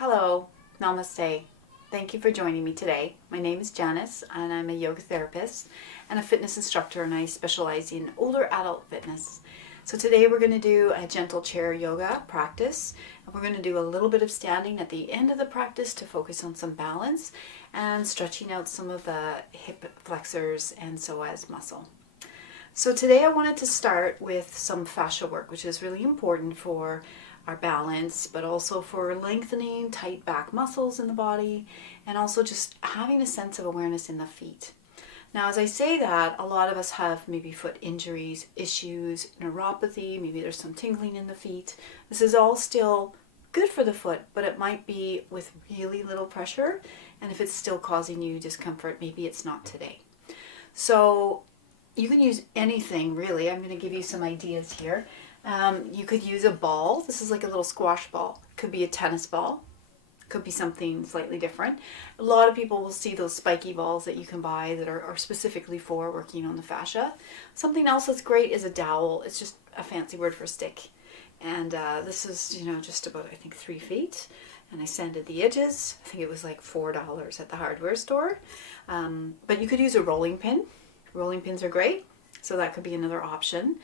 Hello, namaste. Thank you for joining me today. My name is Janice and I'm a yoga therapist and a fitness instructor, and I specialize in older adult fitness. So today we're going to do a gentle chair yoga practice, and we're going to do a little bit of standing at the end of the practice to focus on some balance and stretching out some of the hip flexors and psoas muscle. So today I wanted to start with some fascia work, which is really important for our balance, but also for lengthening tight back muscles in the body, and also just having a sense of awareness in the feet. Now, as I say that, a lot of us have maybe foot injuries, issues, neuropathy, maybe there's some tingling in the feet. This is all still good for the foot, but it might be with really little pressure, and if it's still causing you discomfort, maybe it's not today. So you can use anything really. I'm going to give you some ideas here. You could use a ball. This is like a little squash ball. It could be a tennis ball. It could be something slightly different. A lot of people will see those spiky balls that you can buy that are specifically for working on the fascia. Something else that's great is a dowel. It's just a fancy word for stick. And this is, just about, I think, 3 feet. And I sanded the edges. I think it was like $4 at the hardware store. But you could use a rolling pin. Rolling pins are great, so that could be another option.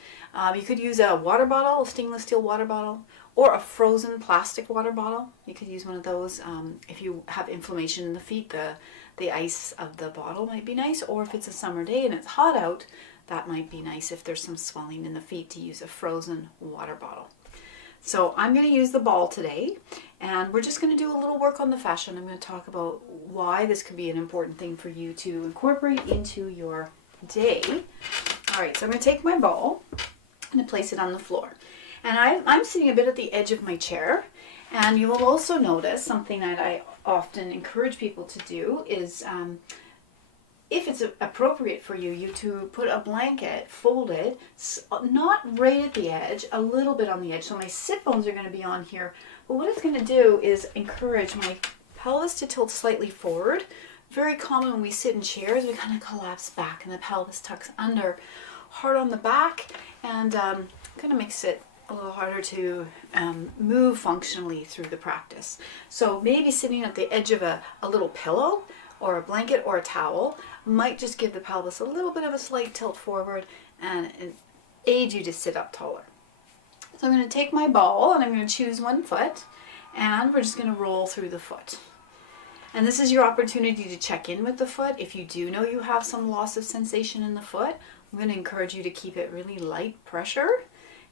You could use a water bottle, a stainless steel water bottle, or a frozen plastic water bottle. You could use one of those. If you have inflammation in the feet, the ice of the bottle might be nice, or if it's a summer day and it's hot out, that might be nice if there's some swelling in the feet to use a frozen water bottle. So I'm going to use the ball today, and we're just going to do a little work on the fascia, and I'm going to talk about why this could be an important thing for you to incorporate into your day. All right, so I'm going to take my ball and place it on the floor, and I'm sitting a bit at the edge of my chair. And you will also notice something that I often encourage people to do is if it's appropriate for you to put a blanket folded, not right at the edge, a little bit on the edge. So my sit bones are going to be on here, but what it's going to do is encourage my pelvis to tilt slightly forward. Very common when we sit in chairs, we kind of collapse back and the pelvis tucks under, hard on the back, and kind of makes it a little harder to move functionally through the practice. So maybe sitting at the edge of a little pillow or a blanket or a towel might just give the pelvis a little bit of a slight tilt forward and aid you to sit up taller. So I'm going to take my ball and I'm going to choose one foot, and we're just going to roll through the foot. And this is your opportunity to check in with the foot. If you do know you have some loss of sensation in the foot, I'm going to encourage you to keep it really light pressure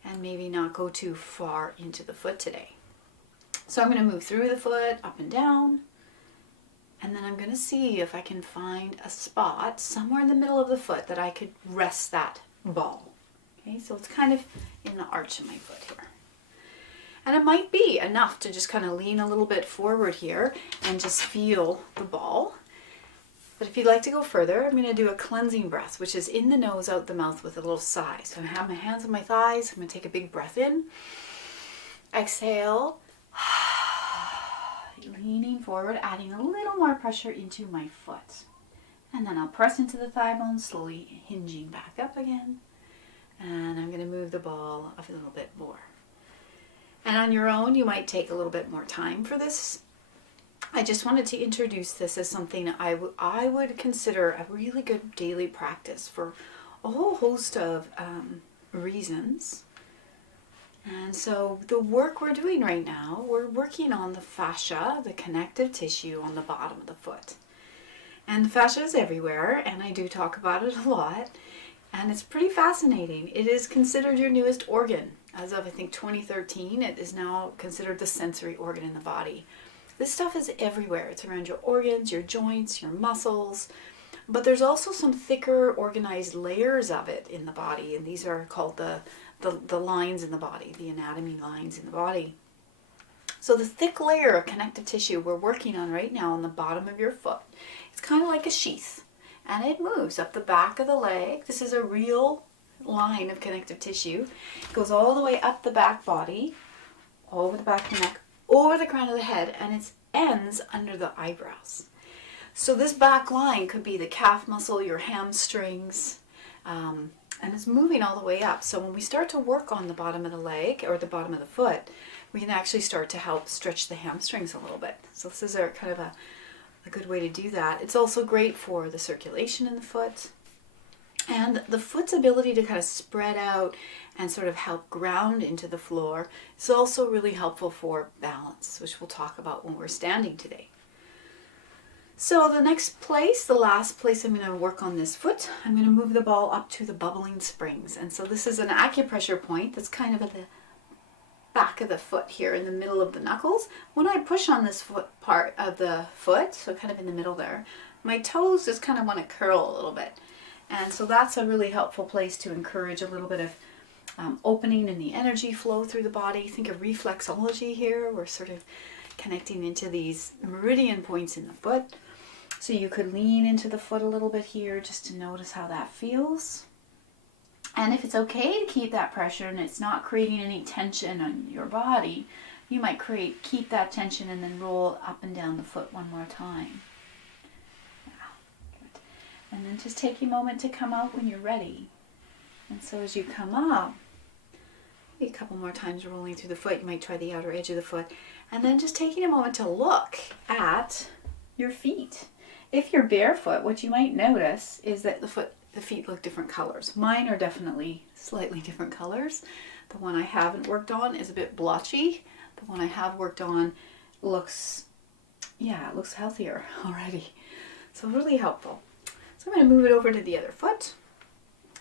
and maybe not go too far into the foot today. So I'm going to move through the foot, up and down, and then I'm going to see if I can find a spot somewhere in the middle of the foot that I could rest that ball. Okay, so it's kind of in the arch of my foot here. And it might be enough to just kind of lean a little bit forward here and just feel the ball. But if you'd like to go further, I'm going to do a cleansing breath, which is in the nose, out the mouth with a little sigh. So I have my hands on my thighs. I'm going to take a big breath in. Exhale. Leaning forward, adding a little more pressure into my foot. And then I'll press into the thigh bone, slowly hinging back up again. And I'm going to move the ball a little bit more. And on your own, you might take a little bit more time for this. I just wanted to introduce this as something I would consider a really good daily practice for a whole host of reasons. And so the work we're doing right now, we're working on the fascia, the connective tissue on the bottom of the foot. And the fascia is everywhere, and I do talk about it a lot. And it's pretty fascinating. It is considered your newest organ. As of, I think, 2013, it is now considered the sensory organ in the body. This stuff is everywhere. It's around your organs, your joints, your muscles. But there's also some thicker, organized layers of it in the body. And these are called the lines in the body, the anatomy lines in the body. So the thick layer of connective tissue we're working on right now on the bottom of your foot, it's kind of like a sheath. And it moves up the back of the leg. This is a real line of connective tissue. It goes all the way up the back body, over the back of the neck, over the crown of the head, and it ends under the eyebrows. So this back line could be the calf muscle, your hamstrings, and it's moving all the way up. So when we start to work on the bottom of the leg or the bottom of the foot, we can actually start to help stretch the hamstrings a little bit. So this is kind of a good way to do that. It's also great for the circulation in the foot. And the foot's ability to kind of spread out and sort of help ground into the floor is also really helpful for balance, which we'll talk about when we're standing today. So the next place, the last place I'm going to work on this foot, I'm going to move the ball up to the bubbling springs. And so this is an acupressure point that's kind of at the back of the foot here in the middle of the knuckles. When I push on this foot part of the foot, so kind of in the middle there, my toes just kind of want to curl a little bit. And so that's a really helpful place to encourage a little bit of opening in the energy flow through the body. Think of reflexology here. We're sort of connecting into these meridian points in the foot. So you could lean into the foot a little bit here just to notice how that feels. And if it's okay to keep that pressure and it's not creating any tension on your body, you might keep that tension and then roll up and down the foot one more time. And then just take a moment to come out when you're ready. And so as you come up, a couple more times rolling through the foot, you might try the outer edge of the foot. And then just taking a moment to look at your feet. If you're barefoot, what you might notice is that the feet look different colors. Mine are definitely slightly different colors. The one I haven't worked on is a bit blotchy. The one I have worked on looks healthier already. So really helpful. So I'm going to move it over to the other foot,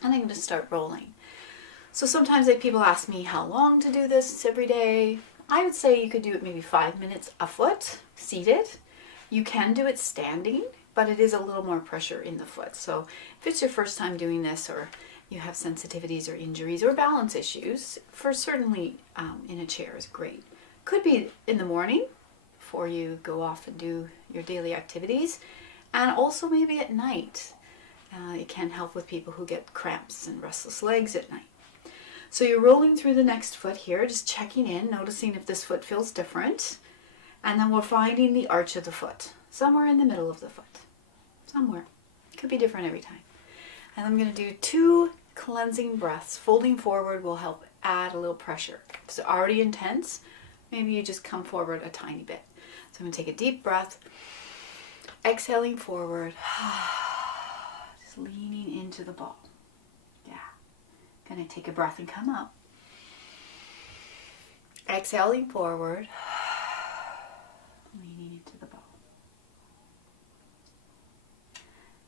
and I'm going to start rolling. So sometimes people ask me how long to do this every day. I would say you could do it maybe 5 minutes a foot, seated. You can do it standing, but it is a little more pressure in the foot. So if it's your first time doing this, or you have sensitivities or injuries or balance issues, certainly in a chair is great. Could be in the morning before you go off and do your daily activities. And also maybe at night. It can help with people who get cramps and restless legs at night. So you're rolling through the next foot here, just checking in, noticing if this foot feels different. And then we're finding the arch of the foot, somewhere in the middle of the foot. Somewhere. It could be different every time. And I'm going to do 2 cleansing breaths. Folding forward will help add a little pressure. If it's already intense, maybe you just come forward a tiny bit. So I'm going to take a deep breath. Exhaling forward, just leaning into the ball. Yeah. Gonna take a breath and come up. Exhaling forward, leaning into the ball.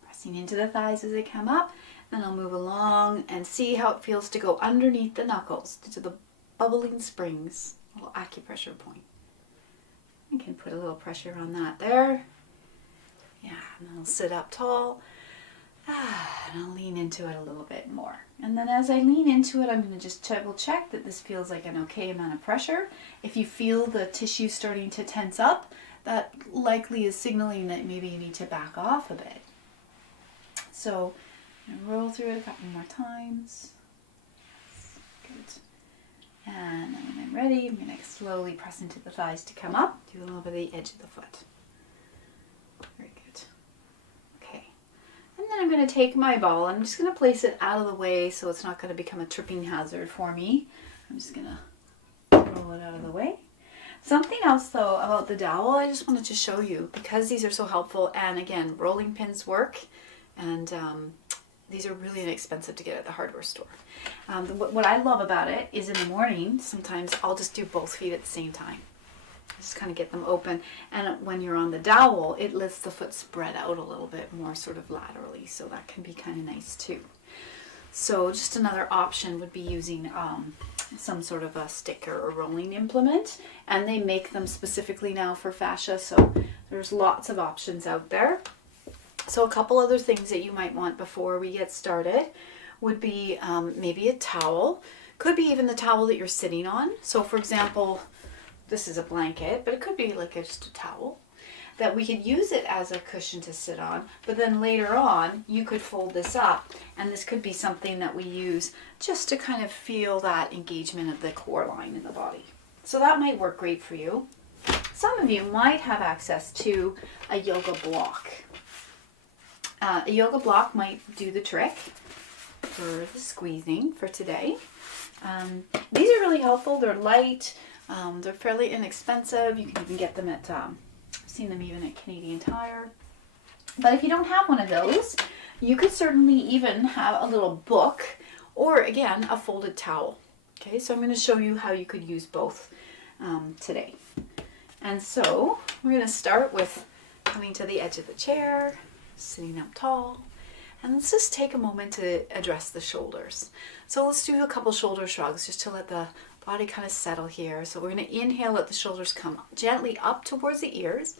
Pressing into the thighs as they come up, and I'll move along and see how it feels to go underneath the knuckles to the bubbling springs, a little acupressure point. You can put a little pressure on that there. Yeah, and then I'll sit up tall, and I'll lean into it a little bit more. And then as I lean into it, I'm going to just double check that this feels like an okay amount of pressure. If you feel the tissue starting to tense up, that likely is signaling that maybe you need to back off a bit. So I'm going to roll through it a couple more times. Good. And then when I'm ready, I'm going to slowly press into the thighs to come up, do a little bit of the edge of the foot. Very good. Okay. And then I'm going to take my ball. I'm just going to place it out of the way so it's not going to become a tripping hazard for me. I'm just going to roll it out of the way. Something else though about the dowel I just wanted to show you, because these are so helpful, and again, rolling pins work, and these are really inexpensive to get at the hardware store. What I love about it is in the morning, sometimes I'll just do both feet at the same time. Just kind of get them open, and when you're on the dowel, it lets the foot spread out a little bit more sort of laterally, so that can be kind of nice too. So just another option would be using some sort of a sticker or rolling implement, and they make them specifically now for fascia, so there's lots of options out there. So a couple other things that you might want before we get started would be maybe a towel. Could be even the towel that you're sitting on. So for example, this is a blanket, but it could be like just a towel that we could use it as a cushion to sit on, but then later on you could fold this up, and this could be something that we use just to kind of feel that engagement of the core line in the body. So that might work great for you. Some of you might have access to a yoga block. A yoga block might do the trick. for the squeezing for today. These are really helpful. They're light. They're fairly inexpensive. You can even get them at, I've seen them even at Canadian Tire. But if you don't have one of those, you could certainly even have a little book or, again, a folded towel. Okay, so I'm going to show you how you could use both today. And so we're going to start with coming to the edge of the chair, sitting up tall, and let's just take a moment to address the shoulders. So let's do a couple shoulder shrugs just to let the body kind of settle here. So we're going to inhale, let the shoulders come gently up towards the ears.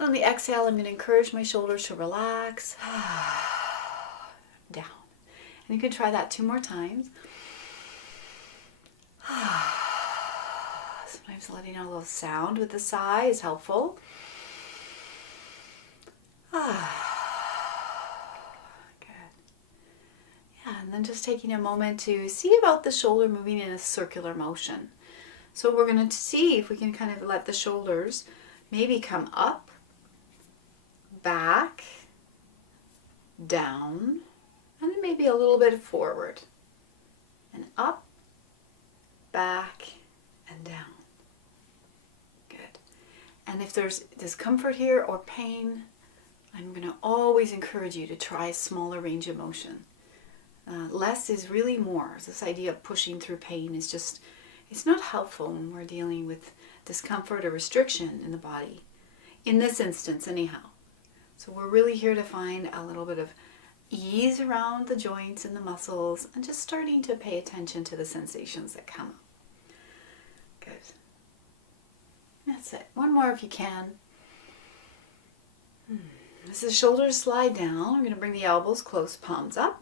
On the exhale, I'm going to encourage my shoulders to relax down. And you can try that 2 more times. Sometimes letting out a little sound with the sigh is helpful. Good. Yeah, and then just taking a moment to see about the shoulder moving in a circular motion. So we're going to see if we can kind of let the shoulders maybe come up, back, down, and then maybe a little bit forward. And up, back, and down. Good. And if there's discomfort here or pain, I'm going to always encourage you to try a smaller range of motion. Less is really more. This idea of pushing through pain is just, it's not helpful when we're dealing with discomfort or restriction in the body. In this instance, anyhow. So we're really here to find a little bit of ease around the joints and the muscles and just starting to pay attention to the sensations that come up. Good. That's it. One more if you can. As the shoulders slide down, we're going to bring the elbows close, palms up.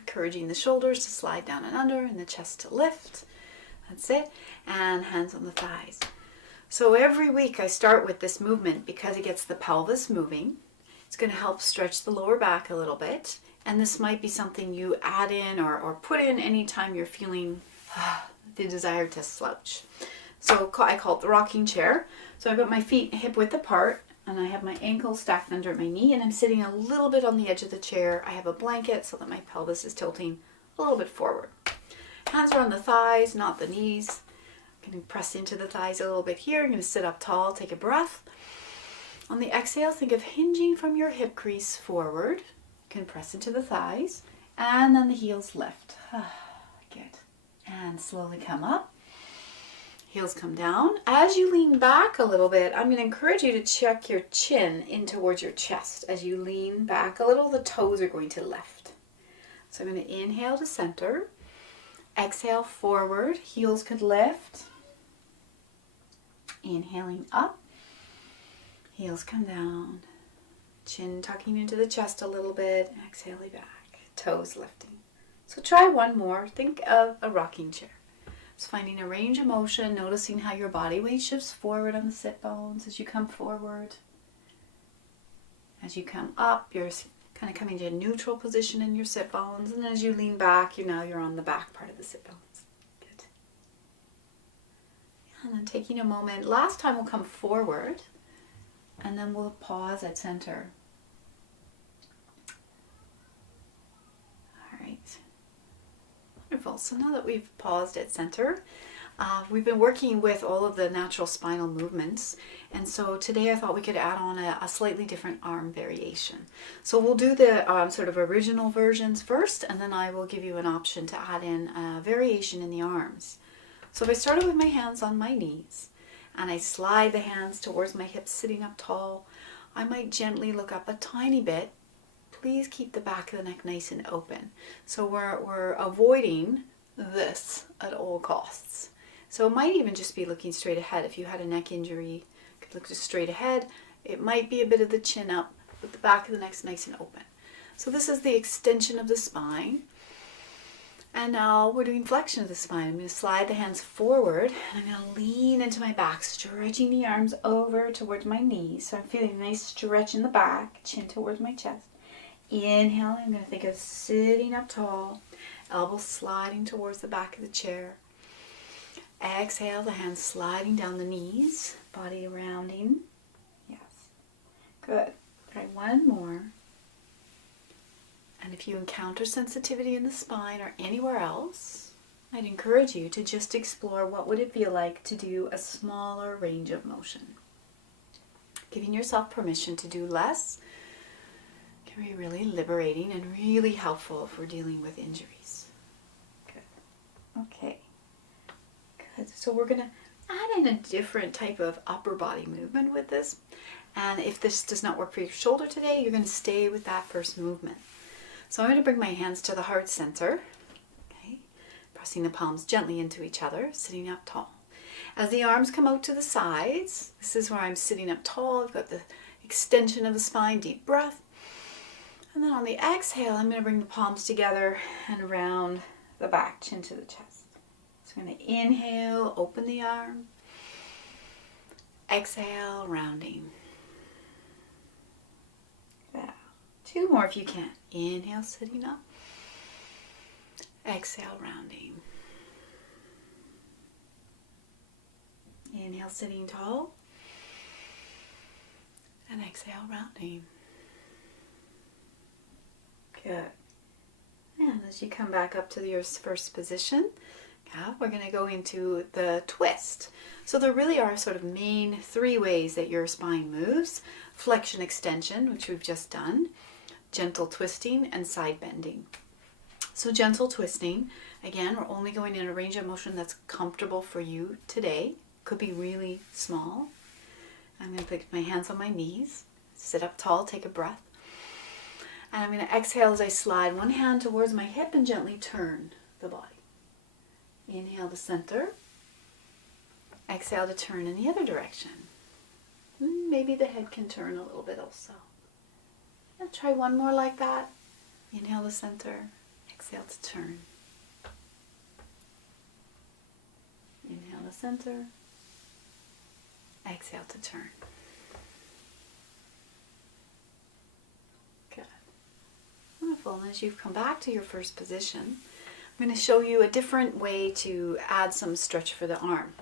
Encouraging the shoulders to slide down and under and the chest to lift. That's it. And hands on the thighs. So every week I start with this movement because it gets the pelvis moving. It's going to help stretch the lower back a little bit. And this might be something you add in or put in anytime you're feeling the desire to slouch. So I call it the rocking chair. So I've got my feet hip width apart and I have my ankles stacked under my knee and I'm sitting a little bit on the edge of the chair. I have a blanket so that my pelvis is tilting a little bit forward. Hands are on the thighs, not the knees. I'm going to press into the thighs a little bit here. I'm going to sit up tall, take a breath. On the exhale, think of hinging from your hip crease forward. You can press into the thighs and then the heels lift. Good. And slowly come up. Heels come down. As you lean back a little bit, I'm going to encourage you to check your chin in towards your chest. As you lean back a little, the toes are going to lift. So I'm going to inhale to center. Exhale forward. Heels could lift. Inhaling up. Heels come down. Chin tucking into the chest a little bit. Exhaling back. Toes lifting. So try one more. Think of a rocking chair. Just finding a range of motion, noticing how your body weight shifts forward on the sit bones as you come forward. As you come up, you're kind of coming to a neutral position in your sit bones. And as you lean back, you're on the back part of the sit bones. Good. And then taking a moment. Last time we'll come forward. And then we'll pause at center. All right. Wonderful. So now that we've paused at center, we've been working with all of the natural spinal movements. And so today I thought we could add on a slightly different arm variation. So we'll do the sort of original versions first, and then I will give you an option to add in a variation in the arms. So if I started with my hands on my knees, and I slide the hands towards my hips sitting up tall, I might gently look up a tiny bit. Please keep the back of the neck nice and open. So we're avoiding this at all costs. So it might even just be looking straight ahead. If you had a neck injury, you could look just straight ahead. It might be a bit of the chin up, but the back of the neck's nice and open. So this is the extension of the spine. And now we're doing flexion of the spine. I'm going to slide the hands forward and I'm going to lean into my back, stretching the arms over towards my knees. So I'm feeling a nice stretch in the back, chin towards my chest. Inhale, I'm going to think of sitting up tall, elbows sliding towards the back of the chair. Exhale, the hands sliding down the knees, body rounding. Yes. Good. Try one more. And if you encounter sensitivity in the spine or anywhere else, I'd encourage you to just explore what would it feel like to do a smaller range of motion. Giving yourself permission to do less can be really liberating and really helpful if we're dealing with injuries. Good. Okay. Good. So we're going to add in a different type of upper body movement with this. And if this does not work for your shoulder today, you're going to stay with that first movement. So I'm going to bring my hands to the heart center. Okay. Pressing the palms gently into each other, sitting up tall. As the arms come out to the sides, this is where I'm sitting up tall. I've got the extension of the spine, deep breath. And then on the exhale, I'm going to bring the palms together and around the back, chin to the chest. So I'm going to inhale, open the arm. Exhale, rounding. Yeah. 2 more if you can. Inhale, sitting up. Exhale, rounding. Inhale, sitting tall. And exhale, rounding. Good. And as you come back up to your first position, we're going to go into the twist. So there really are sort of main 3 ways that your spine moves. Flexion extension, which we've just done. Gentle twisting and side bending. So gentle twisting, again, we're only going in a range of motion that's comfortable for you today. Could be really small. I'm going to put my hands on my knees, sit up tall, take a breath. And I'm going to exhale as I slide one hand towards my hip and gently turn the body. Inhale to center. Exhale to turn in the other direction. Maybe the head can turn a little bit also. I'll try one more like that. Inhale to center. Exhale to turn. Inhale to center. Exhale to turn. Good. Wonderful. And as you've come back to your first position, I'm going to show you a different way to add some stretch for the arm.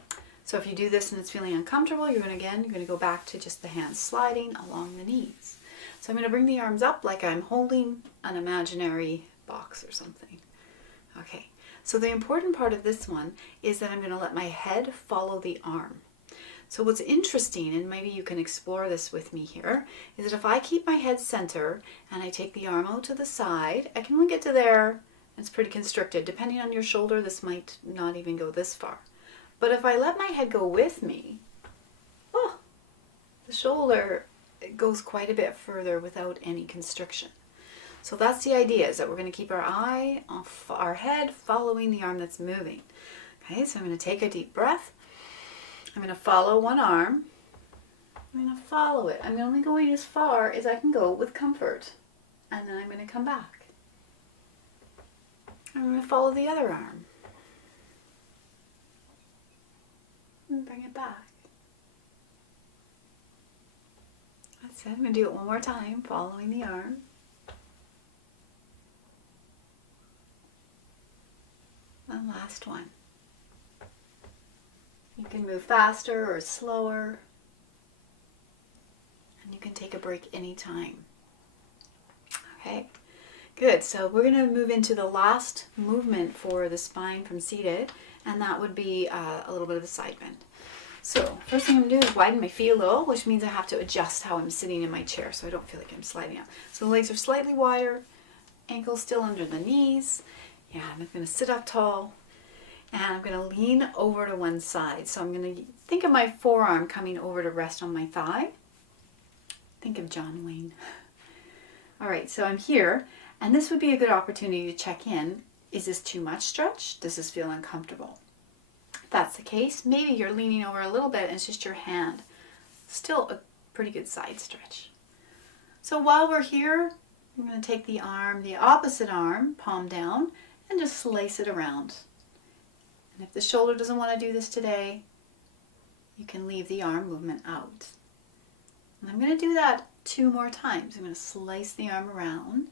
So if you do this and it's feeling uncomfortable, you're going to go back to just the hands sliding along the knees. So I'm going to bring the arms up like I'm holding an imaginary box or something. Okay. So the important part of this one is that I'm going to let my head follow the arm. So what's interesting, and maybe you can explore this with me here, is that if I keep my head center and I take the arm out to the side, I can only get to there. It's pretty constricted. Depending on your shoulder, this might not even go this far. But if I let my head go with me, the shoulder goes quite a bit further without any constriction. So that's the idea, is that we're going to keep our eye off our head following the arm that's moving. Okay, so I'm going to take a deep breath. I'm going to follow one arm. I'm going to follow it. I'm only going as far as I can go with comfort. And then I'm going to come back. I'm going to follow the other arm. And bring it back. That's it. I'm going to do it one more time, following the arm. And last one. You can move faster or slower. And you can take a break anytime. Okay, good. So we're going to move into the last movement for the spine from seated, and that would be a little bit of a side bend. So first thing I'm going to do is widen my feet a little, which means I have to adjust how I'm sitting in my chair so I don't feel like I'm sliding out. So the legs are slightly wider, ankles still under the knees. Yeah, I'm going to sit up tall. And I'm going to lean over to one side. So I'm going to think of my forearm coming over to rest on my thigh. Think of John Wayne. All right, so I'm here. And this would be a good opportunity to check in. Is this too much stretch? Does this feel uncomfortable? If that's the case, maybe you're leaning over a little bit and it's just your hand. Still a pretty good side stretch. So while we're here, I'm going to take the arm, the opposite arm, palm down, and just slice it around. And if the shoulder doesn't want to do this today, you can leave the arm movement out. And I'm going to do that 2 more times. I'm going to slice the arm around,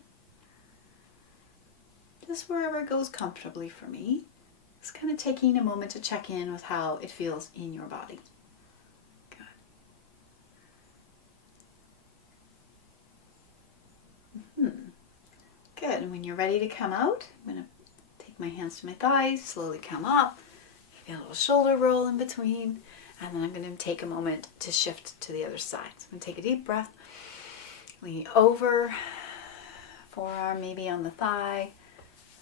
just wherever it goes comfortably for me. Just kind of taking a moment to check in with how it feels in your body. Good. Good. And when you're ready to come out, I'm going to take my hands to my thighs, slowly come up, give you a little shoulder roll in between, and then I'm going to take a moment to shift to the other side. So I'm going to take a deep breath, lean over, forearm maybe on the thigh,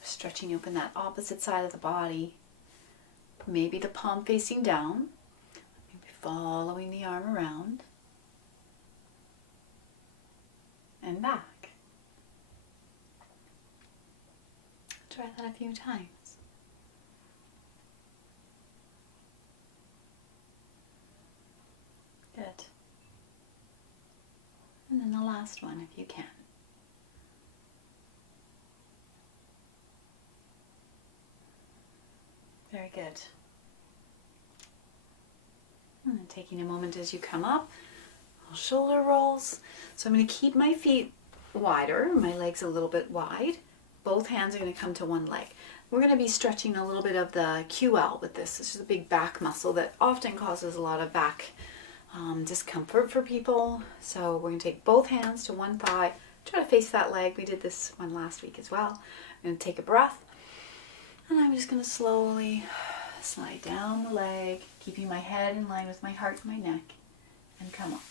stretching open that opposite side of the body, maybe the palm facing down, maybe following the arm around, and back. Try that a few times. Good. And then the last one if you can. Very good. And then taking a moment as you come up, little shoulder rolls. So I'm going to keep my feet wider, my legs a little bit wide. Both hands are going to come to one leg. We're going to be stretching a little bit of the QL with this. This is a big back muscle that often causes a lot of back discomfort for people. So we're going to take both hands to one thigh, try to face that leg. We did this one last week as well. I'm going to take a breath, and I'm just going to slowly slide down the leg, keeping my head in line with my heart and my neck, and come up.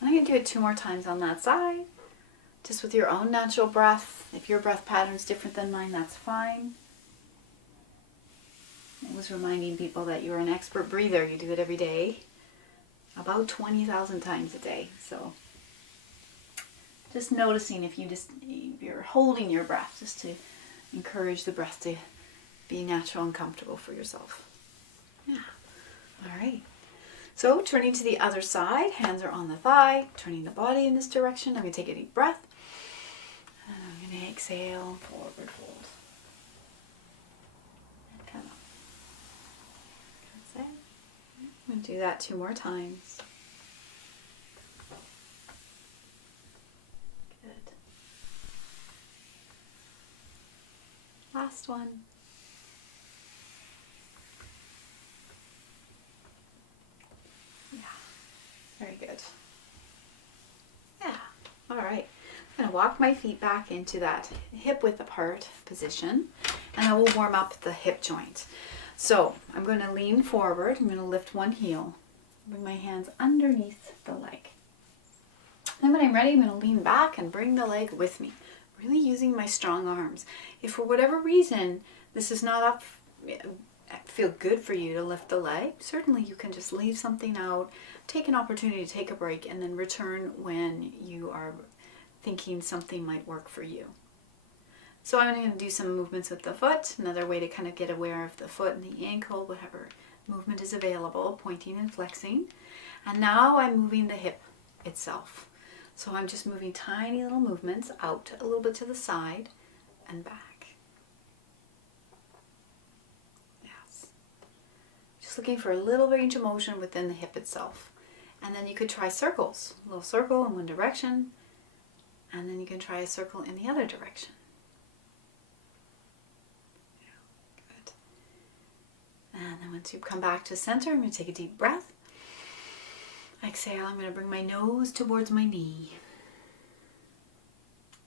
And I'm going to do it 2 more times on that side, just with your own natural breath. If your breath pattern is different than mine, that's fine. I was reminding people that you're an expert breather. You do it every day, about 20,000 times a day. So just noticing if you're holding your breath, just to encourage the breath to be natural and comfortable for yourself. Yeah. All right. So turning to the other side, hands are on the thigh, turning the body in this direction. I'm going to take a deep breath. And I'm going to exhale, forward fold. And come up. That's it. I'm going to do that 2 more times. Good. Last one. Yeah. Very good. Yeah. All right. I'm going to walk my feet back into that hip width apart position, and I will warm up the hip joint. So I'm going to lean forward. I'm going to lift one heel, bring my hands underneath the leg. Then when I'm ready, I'm going to lean back and bring the leg with me, really using my strong arms. If for whatever reason this is not feel good for you to lift the leg, certainly you can just leave something out, take an opportunity to take a break, and then return when you are thinking something might work for you. So I'm going to do some movements with the foot, another way to kind of get aware of the foot and the ankle, whatever movement is available, pointing and flexing. And now I'm moving the hip itself. So I'm just moving tiny little movements out a little bit to the side and back. Yes. Just looking for a little range of motion within the hip itself. And then you could try circles. A little circle in one direction, and then you can try a circle in the other direction. Good. And then once you come back to center, I'm going to take a deep breath. Exhale, I'm going to bring my nose towards my knee.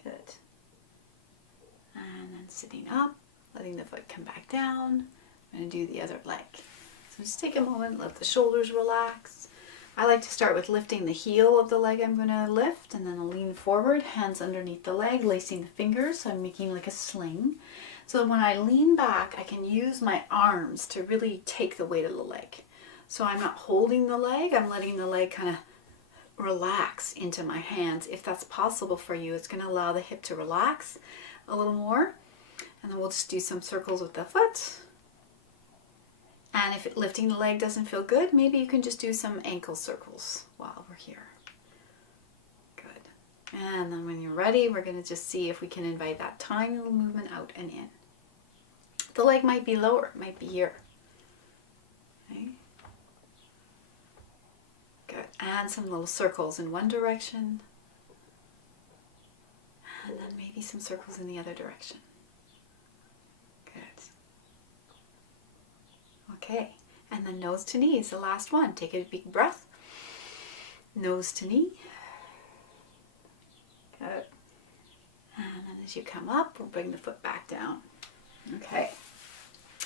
Good. And then sitting up, letting the foot come back down. I'm going to do the other leg. So just take a moment, let the shoulders relax. I like to start with lifting the heel of the leg I'm going to lift, and then I'll lean forward, hands underneath the leg, lacing the fingers, so I'm making like a sling. So when I lean back, I can use my arms to really take the weight of the leg. So I'm not holding the leg, I'm letting the leg kind of relax into my hands. If that's possible for you, it's going to allow the hip to relax a little more. And then we'll just do some circles with the foot. And if lifting the leg doesn't feel good, maybe you can just do some ankle circles while we're here. Good. And then when you're ready, we're going to just see if we can invite that tiny little movement out and in. The leg might be lower, it might be here. Okay. Good. And some little circles in one direction. And then maybe some circles in the other direction. Good. Okay, and then nose to knee is the last one. Take a big breath. Nose to knee. Good. And then As you come up, we'll bring the foot back down. Okay.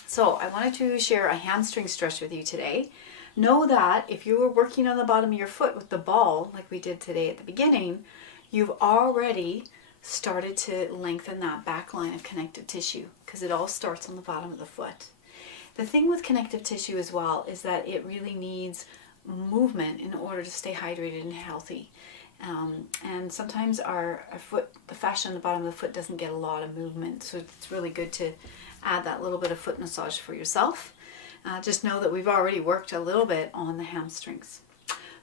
So I wanted to share a hamstring stretch with you today. Know that if you were working on the bottom of your foot with the ball, like we did today at the beginning, you've already started to lengthen that back line of connective tissue, because it all starts on the bottom of the foot. The thing with connective tissue as well is that it really needs movement in order to stay hydrated and healthy. And sometimes our foot, the fascia on the bottom of the foot doesn't get a lot of movement, so it's really good to add that little bit of foot massage for yourself. Just know that we've already worked a little bit on the hamstrings.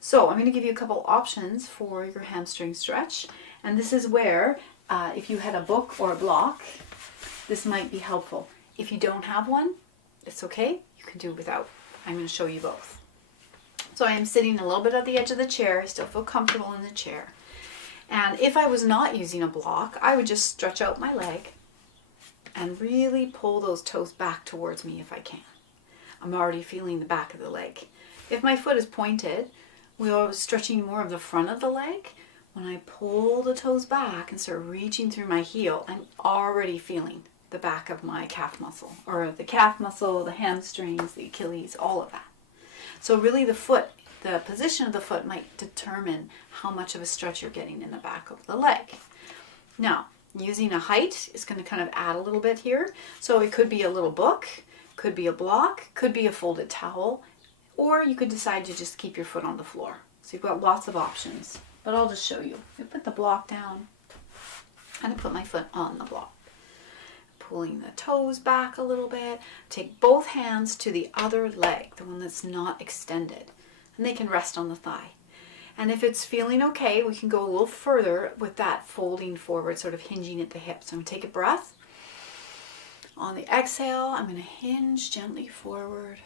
So I'm going to give you a couple options for your hamstring stretch, and this is where if you had a book or a block, this might be helpful. If you don't have one, it's okay, you can do without. I'm going to show you both. So I am sitting a little bit at the edge of the chair. I still feel comfortable in the chair. And if I was not using a block, I would just stretch out my leg and really pull those toes back towards me if I can. I'm already feeling the back of the leg. If my foot is pointed, we are stretching more of the front of the leg. When I pull the toes back and start reaching through my heel, I'm already feeling the back of my calf muscle, or the calf muscle, the hamstrings, the Achilles, all of that. So really the foot, the position of the foot might determine how much of a stretch you're getting in the back of the leg. Now, using a height is going to kind of add a little bit here. So it could be a little book, could be a block, could be a folded towel, or you could decide to just keep your foot on the floor. So you've got lots of options, but I'll just show you. I put the block down and I put my foot on the block. Pulling the toes back a little bit. Take both hands to the other leg, the one that's not extended, and they can rest on the thigh. And if it's feeling okay, we can go a little further with that folding forward, sort of hinging at the hips. So I'm going to take a breath. On the exhale, I'm going to hinge gently forward.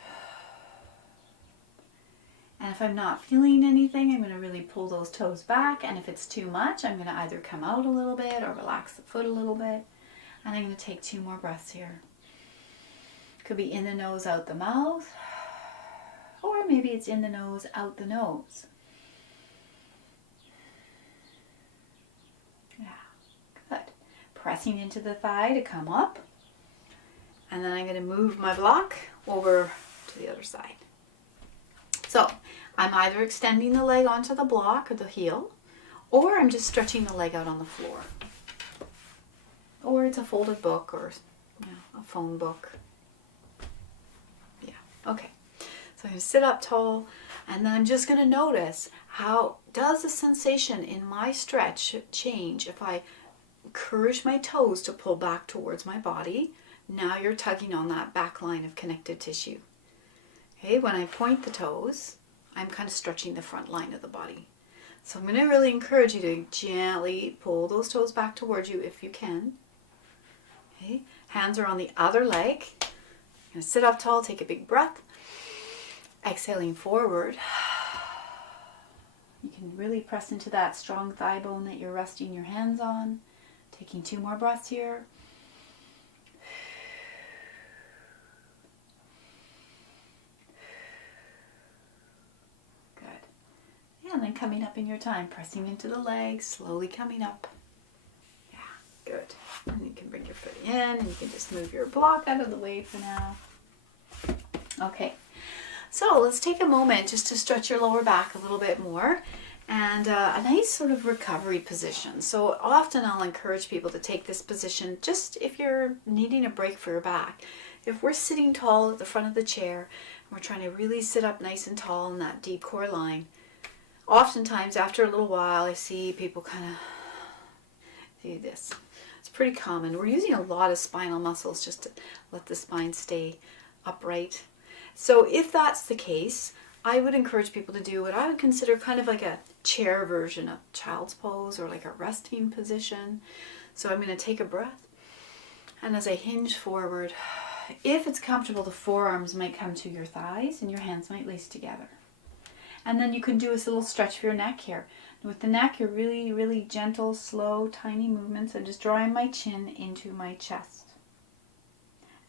And if I'm not feeling anything, I'm going to really pull those toes back. And if it's too much, I'm going to either come out a little bit or relax the foot a little bit. And I'm going to take 2 more breaths here. Could be in the nose, out the mouth. Or maybe it's in the nose, out the nose. Yeah, good. Pressing into the thigh to come up. And then I'm going to move my block over to the other side. So I'm either extending the leg onto the block or the heel, or I'm just stretching the leg out on the floor. Or it's a folded book, or a phone book. Yeah, okay. So I'm going to sit up tall, and then I'm just going to notice how does the sensation in my stretch change if I encourage my toes to pull back towards my body. Now you're tugging on that back line of connective tissue. Okay, when I point the toes, I'm kind of stretching the front line of the body. So I'm going to really encourage you to gently pull those toes back towards you if you can. Okay, hands are on the other leg. I'm going to sit up tall, take a big breath. Exhaling forward. You can really press into that strong thigh bone that you're resting your hands on. Taking 2 more breaths here. Good. Yeah, and then coming up in your time, pressing into the legs, slowly coming up. Yeah, good. And you can bring your foot in, and you can just move your block out of the way for now. Okay. So let's take a moment just to stretch your lower back a little bit more, and a nice sort of recovery position. So often I'll encourage people to take this position just if you're needing a break for your back. If we're sitting tall at the front of the chair, and we're trying to really sit up nice and tall in that deep core line, oftentimes after a little while I see people kind of do this. It's pretty common. We're using a lot of spinal muscles just to let the spine stay upright. So if that's the case, I would encourage people to do what I would consider kind of like a chair version of child's pose, or like a resting position. So I'm going to take a breath, and as I hinge forward, if it's comfortable, the forearms might come to your thighs and your hands might lace together. And then you can do a little stretch for your neck here. With the neck, you're really, really gentle, slow, tiny movements. I'm just drawing my chin into my chest.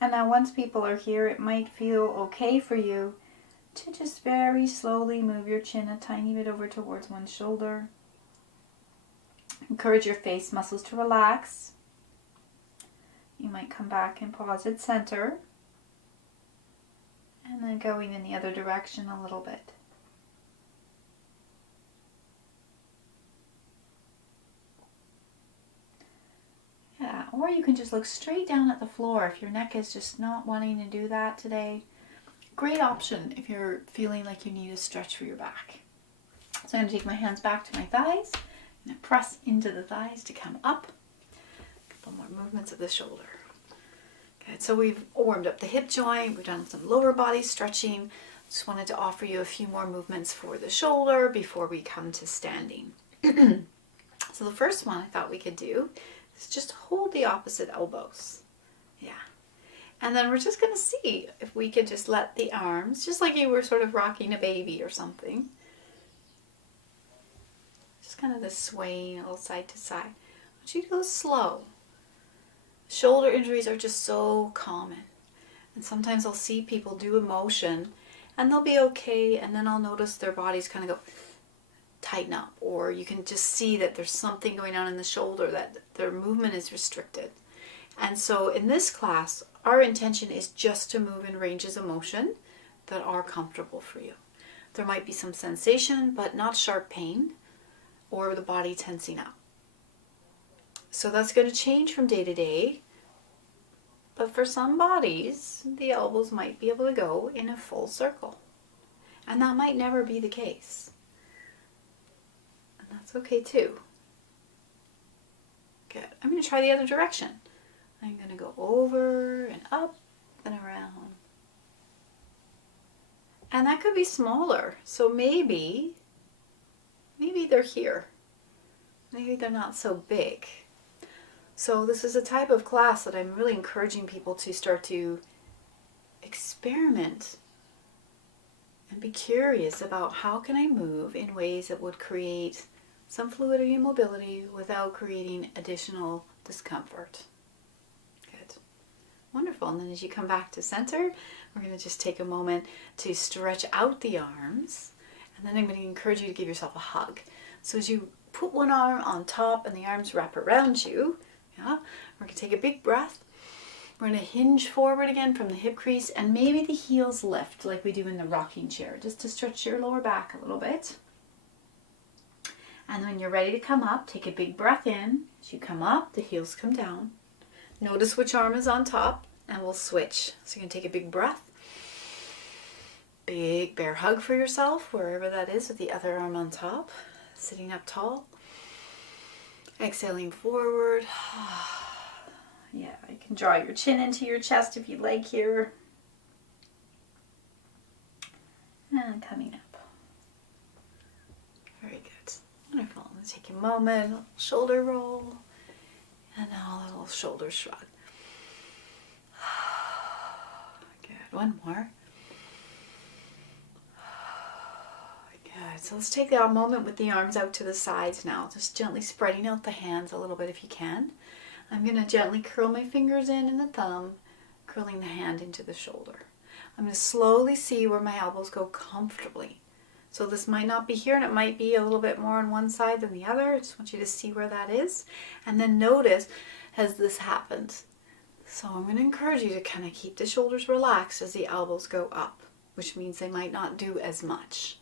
And now once people are here, it might feel okay for you to just very slowly move your chin a tiny bit over towards one shoulder. Encourage your face muscles to relax. You might come back and pause at center. And then going in the other direction a little bit. Yeah, or you can just look straight down at the floor if your neck is just not wanting to do that today. Great option if you're feeling like you need a stretch for your back. So I'm going to take my hands back to my thighs and press into the thighs to come up. A couple more movements of the shoulder. Good, so we've warmed up the hip joint, we've done some lower body stretching. Just wanted to offer you a few more movements for the shoulder before we come to standing. So the first one I thought we could do is just hold the opposite elbows. Yeah. And then we're just going to see if we could just let the arms, just like you were sort of rocking a baby or something. Just kind of the swaying a little side to side. I want you to go slow. Shoulder injuries are just so common. And sometimes I'll see people do a motion and they'll be okay, and then I'll notice their bodies kind of go tighten up, or you can just see that there's something going on in the shoulder, that their movement is restricted. And so in this class, our intention is just to move in ranges of motion that are comfortable for you. There might be some sensation, but not sharp pain or the body tensing up. So that's going to change from day to day. But for some bodies, the elbows might be able to go in a full circle. And that might never be the case. And that's okay too. Good. I'm going to try the other direction. I'm going to go over and up and around. And that could be smaller. So maybe they're here. Maybe they're not so big. So this is a type of class that I'm really encouraging people to start to experiment and be curious about how can I move in ways that would create some fluidity and mobility without creating additional discomfort. Good. Wonderful. And then as you come back to center, we're going to just take a moment to stretch out the arms. And then I'm going to encourage you to give yourself a hug. So as you put one arm on top and the arms wrap around you, yeah, we're going to take a big breath. We're going to hinge forward again from the hip crease, and maybe the heels lift like we do in the rocking chair, just to stretch your lower back a little bit. And when you're ready to come up, take a big breath in. As you come up, the heels come down. Notice which arm is on top, and we'll switch. So you're going to take a big breath. Big bear hug for yourself, wherever that is, with the other arm on top. Sitting up tall. Exhaling forward. Yeah, you can draw your chin into your chest if you'd like here. And coming up. Very good. Wonderful. Let's take a moment, a little shoulder roll, and now a little shoulder shrug. Good. One more. Good. So let's take a moment with the arms out to the sides now, just gently spreading out the hands a little bit if you can. I'm going to gently curl my fingers in the thumb, curling the hand into the shoulder. I'm going to slowly see where my elbows go comfortably. So this might not be here, and it might be a little bit more on one side than the other. I just want you to see where that is. And then notice, has this happened? So I'm going to encourage you to kind of keep the shoulders relaxed as the elbows go up, which means they might not do as much.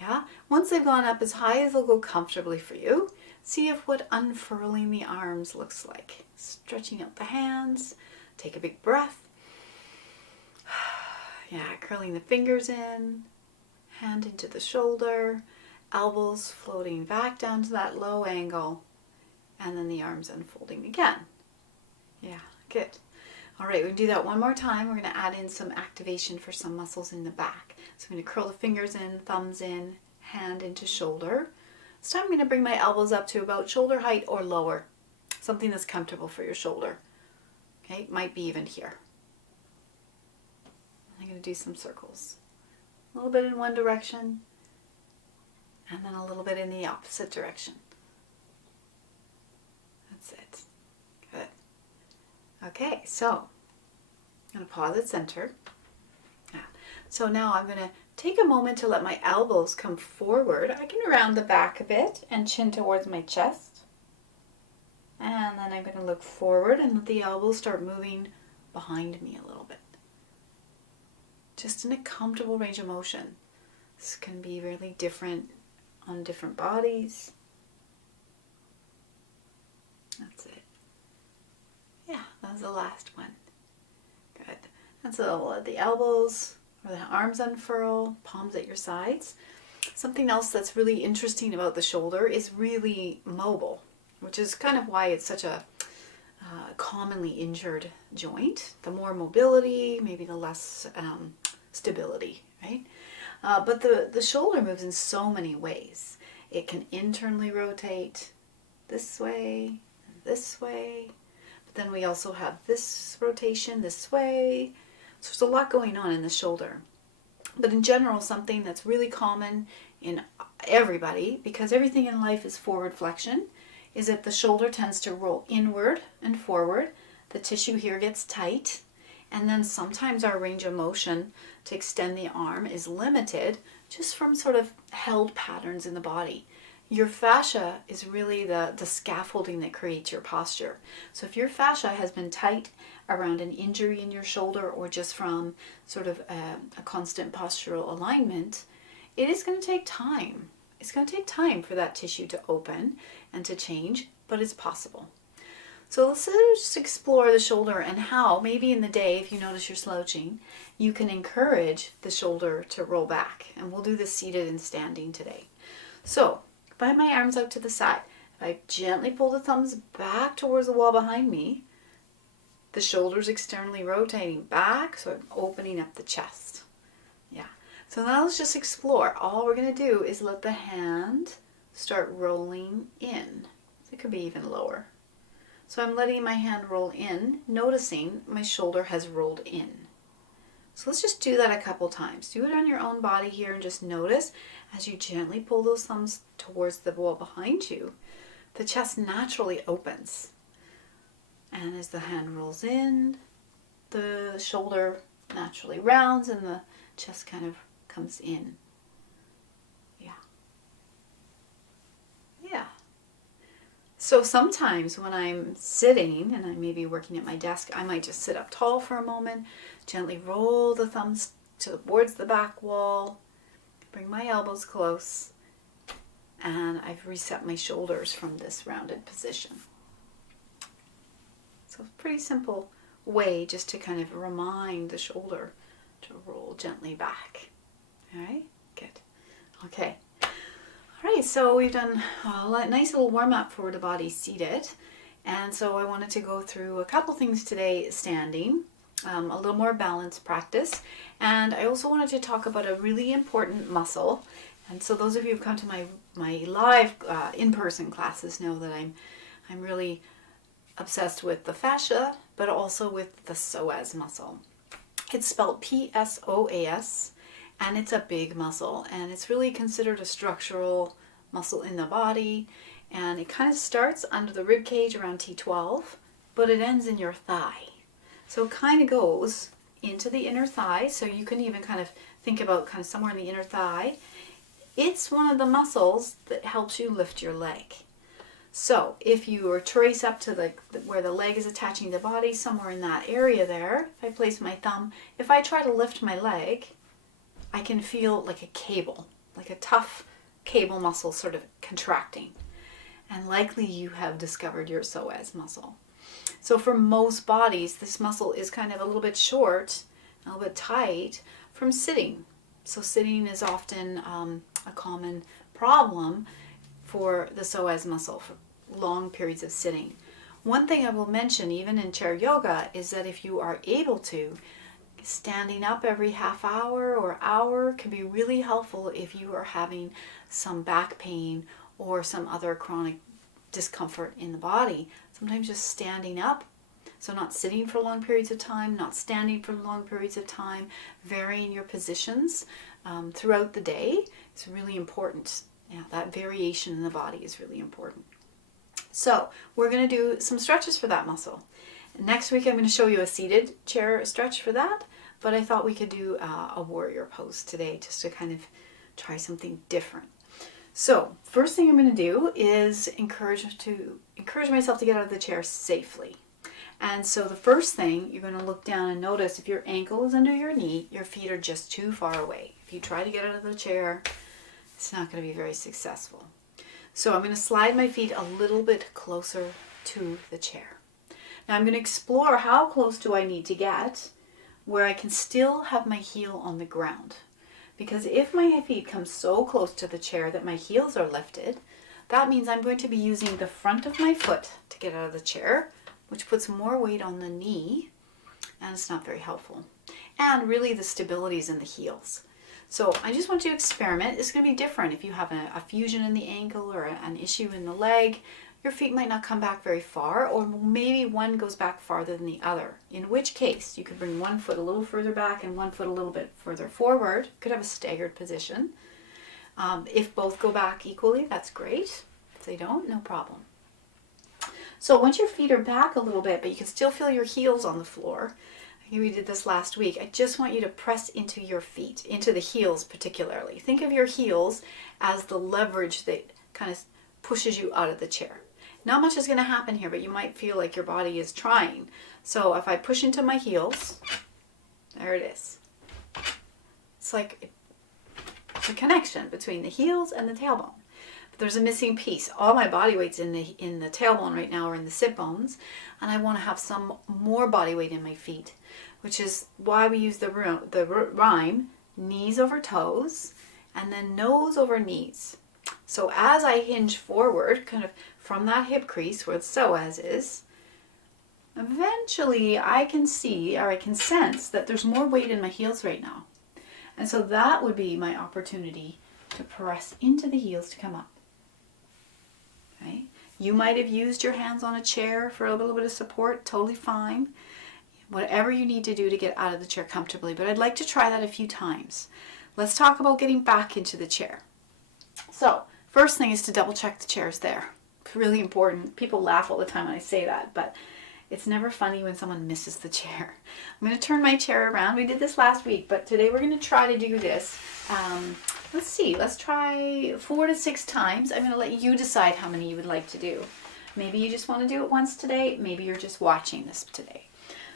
Yeah? Once they've gone up as high as they'll go comfortably for you, see if what unfurling the arms looks like. Stretching out the hands. Take a big breath. Yeah, curling the fingers in. Hand into the shoulder. Elbows floating back down to that low angle. And then the arms unfolding again. Yeah, good. All right, we're going to do that one more time. We're going to add in some activation for some muscles in the back. So I'm going to curl the fingers in, thumbs in, hand into shoulder. This time I'm going to bring my elbows up to about shoulder height or lower. Something that's comfortable for your shoulder. Okay, might be even here. I'm going to do some circles. A little bit in one direction, and then a little bit in the opposite direction. That's it. Good. Okay, so I'm going to pause at center. Yeah. So now I'm going to take a moment to let my elbows come forward. I can round the back a bit and chin towards my chest. And then I'm going to look forward and let the elbows start moving behind me a little bit. Just in a comfortable range of motion. This can be really different on different bodies. That's it. Yeah, that was the last one. Good. And so we'll let the elbows or the arms unfurl, palms at your sides. Something else that's really interesting about the shoulder is really mobile, which is kind of why it's such a commonly injured joint. The more mobility, maybe the less stability, right? But the shoulder moves in so many ways. It can internally rotate this way, this way. But then we also have this rotation this way. So there's a lot going on in the shoulder. But in general, something that's really common in everybody, because everything in life is forward flexion, is that the shoulder tends to roll inward and forward. The tissue here gets tight. And then sometimes our range of motion to extend the arm is limited just from sort of held patterns in the body. Your fascia is really the scaffolding that creates your posture. So if your fascia has been tight around an injury in your shoulder or just from sort of a constant postural alignment, it is going to take time. It's going to take time for that tissue to open and to change, but it's possible. So let's just explore the shoulder and how, maybe in the day, if you notice you're slouching, you can encourage the shoulder to roll back. And we'll do this seated and standing today. So, if I have my arms out to the side, if I gently pull the thumbs back towards the wall behind me, the shoulder's externally rotating back, so I'm opening up the chest. Yeah. So now let's just explore. All we're going to do is let the hand start rolling in. It could be even lower. So I'm letting my hand roll in, noticing my shoulder has rolled in. So let's just do that a couple times. Do it on your own body here and just notice as you gently pull those thumbs towards the wall behind you, the chest naturally opens. And as the hand rolls in, the shoulder naturally rounds and the chest kind of comes in. Yeah. Yeah. So sometimes when I'm sitting and I may be working at my desk, I might just sit up tall for a moment, gently roll the thumbs towards the back wall, bring my elbows close, and I've reset my shoulders from this rounded position. So a pretty simple way just to kind of remind the shoulder to roll gently back. All right, good. Okay. All right, so we've done a nice little warm-up for the body seated. And so I wanted to go through a couple things today standing, a little more balanced practice. And I also wanted to talk about a really important muscle. And so those of you who've come to my live in-person classes know that I'm really obsessed with the fascia, but also with the psoas muscle. It's spelled P-S-O-A-S. And it's a big muscle, and it's really considered a structural muscle in the body, and it kind of starts under the rib cage around T12, but it ends in your thigh. So it kind of goes into the inner thigh, so you can even kind of think about kind of somewhere in the inner thigh. It's one of the muscles that helps you lift your leg. So if you were trace up to where the leg is attaching to the body, somewhere in that area there, if I place my thumb, if I try to lift my leg, I can feel like a cable, like a tough cable muscle sort of contracting. And likely you have discovered your psoas muscle. So for most bodies, this muscle is kind of a little bit short, a little bit tight from sitting. So sitting is often a common problem for the psoas muscle, for long periods of sitting. One thing I will mention, even in chair yoga, is that if you are able to, standing up every half hour or hour can be really helpful if you are having some back pain or some other chronic discomfort in the body. Sometimes just standing up, so not sitting for long periods of time, not standing for long periods of time, varying your positions throughout the day is really important. Yeah, that variation in the body is really important. So we're going to do some stretches for that muscle. Next week I'm going to show you a seated chair stretch for that, but I thought we could do a warrior pose today just to kind of try something different. So first thing I'm going to do is encourage myself to get out of the chair safely. And so the first thing, you're going to look down and notice if your ankle is under your knee, your feet are just too far away. If you try to get out of the chair, it's not going to be very successful. So I'm going to slide my feet a little bit closer to the chair. Now I'm going to explore how close do I need to get where I can still have my heel on the ground. Because if my feet come so close to the chair that my heels are lifted, that means I'm going to be using the front of my foot to get out of the chair, which puts more weight on the knee, and it's not very helpful. And really the stability is in the heels. So I just want you to experiment. It's going to be different if you have a fusion in the ankle or an issue in the leg. Your feet might not come back very far, or maybe one goes back farther than the other. In which case, you could bring one foot a little further back and one foot a little bit further forward. You could have a staggered position. If both go back equally, that's great. If they don't, no problem. So once your feet are back a little bit, but you can still feel your heels on the floor, we did this last week, I just want you to press into your feet, into the heels particularly. Think of your heels as the leverage that kind of pushes you out of the chair. Not much is going to happen here, but you might feel like your body is trying. So if I push into my heels, there it is. It's like a connection between the heels and the tailbone. But there's a missing piece. All my body weight's in the tailbone right now, or in the sit bones, and I want to have some more body weight in my feet, which is why we use the rhyme, knees over toes, and then nose over knees. So as I hinge forward, kind of from that hip crease where the psoas is, eventually I can see, or I can sense, that there's more weight in my heels right now. And so that would be my opportunity to press into the heels to come up. Okay? You might have used your hands on a chair for a little bit of support, totally fine. Whatever you need to do to get out of the chair comfortably, but I'd like to try that a few times. Let's talk about getting back into the chair. So, first thing is to double check the chair's there. It's really important. People laugh all the time when I say that, but it's never funny when someone misses the chair. I'm going to turn my chair around. We did this last week, but today we're going to try to do this. Let's see. Let's try 4 to 6 times. I'm going to let you decide how many you would like to do. Maybe you just want to do it once today. Maybe you're just watching this today.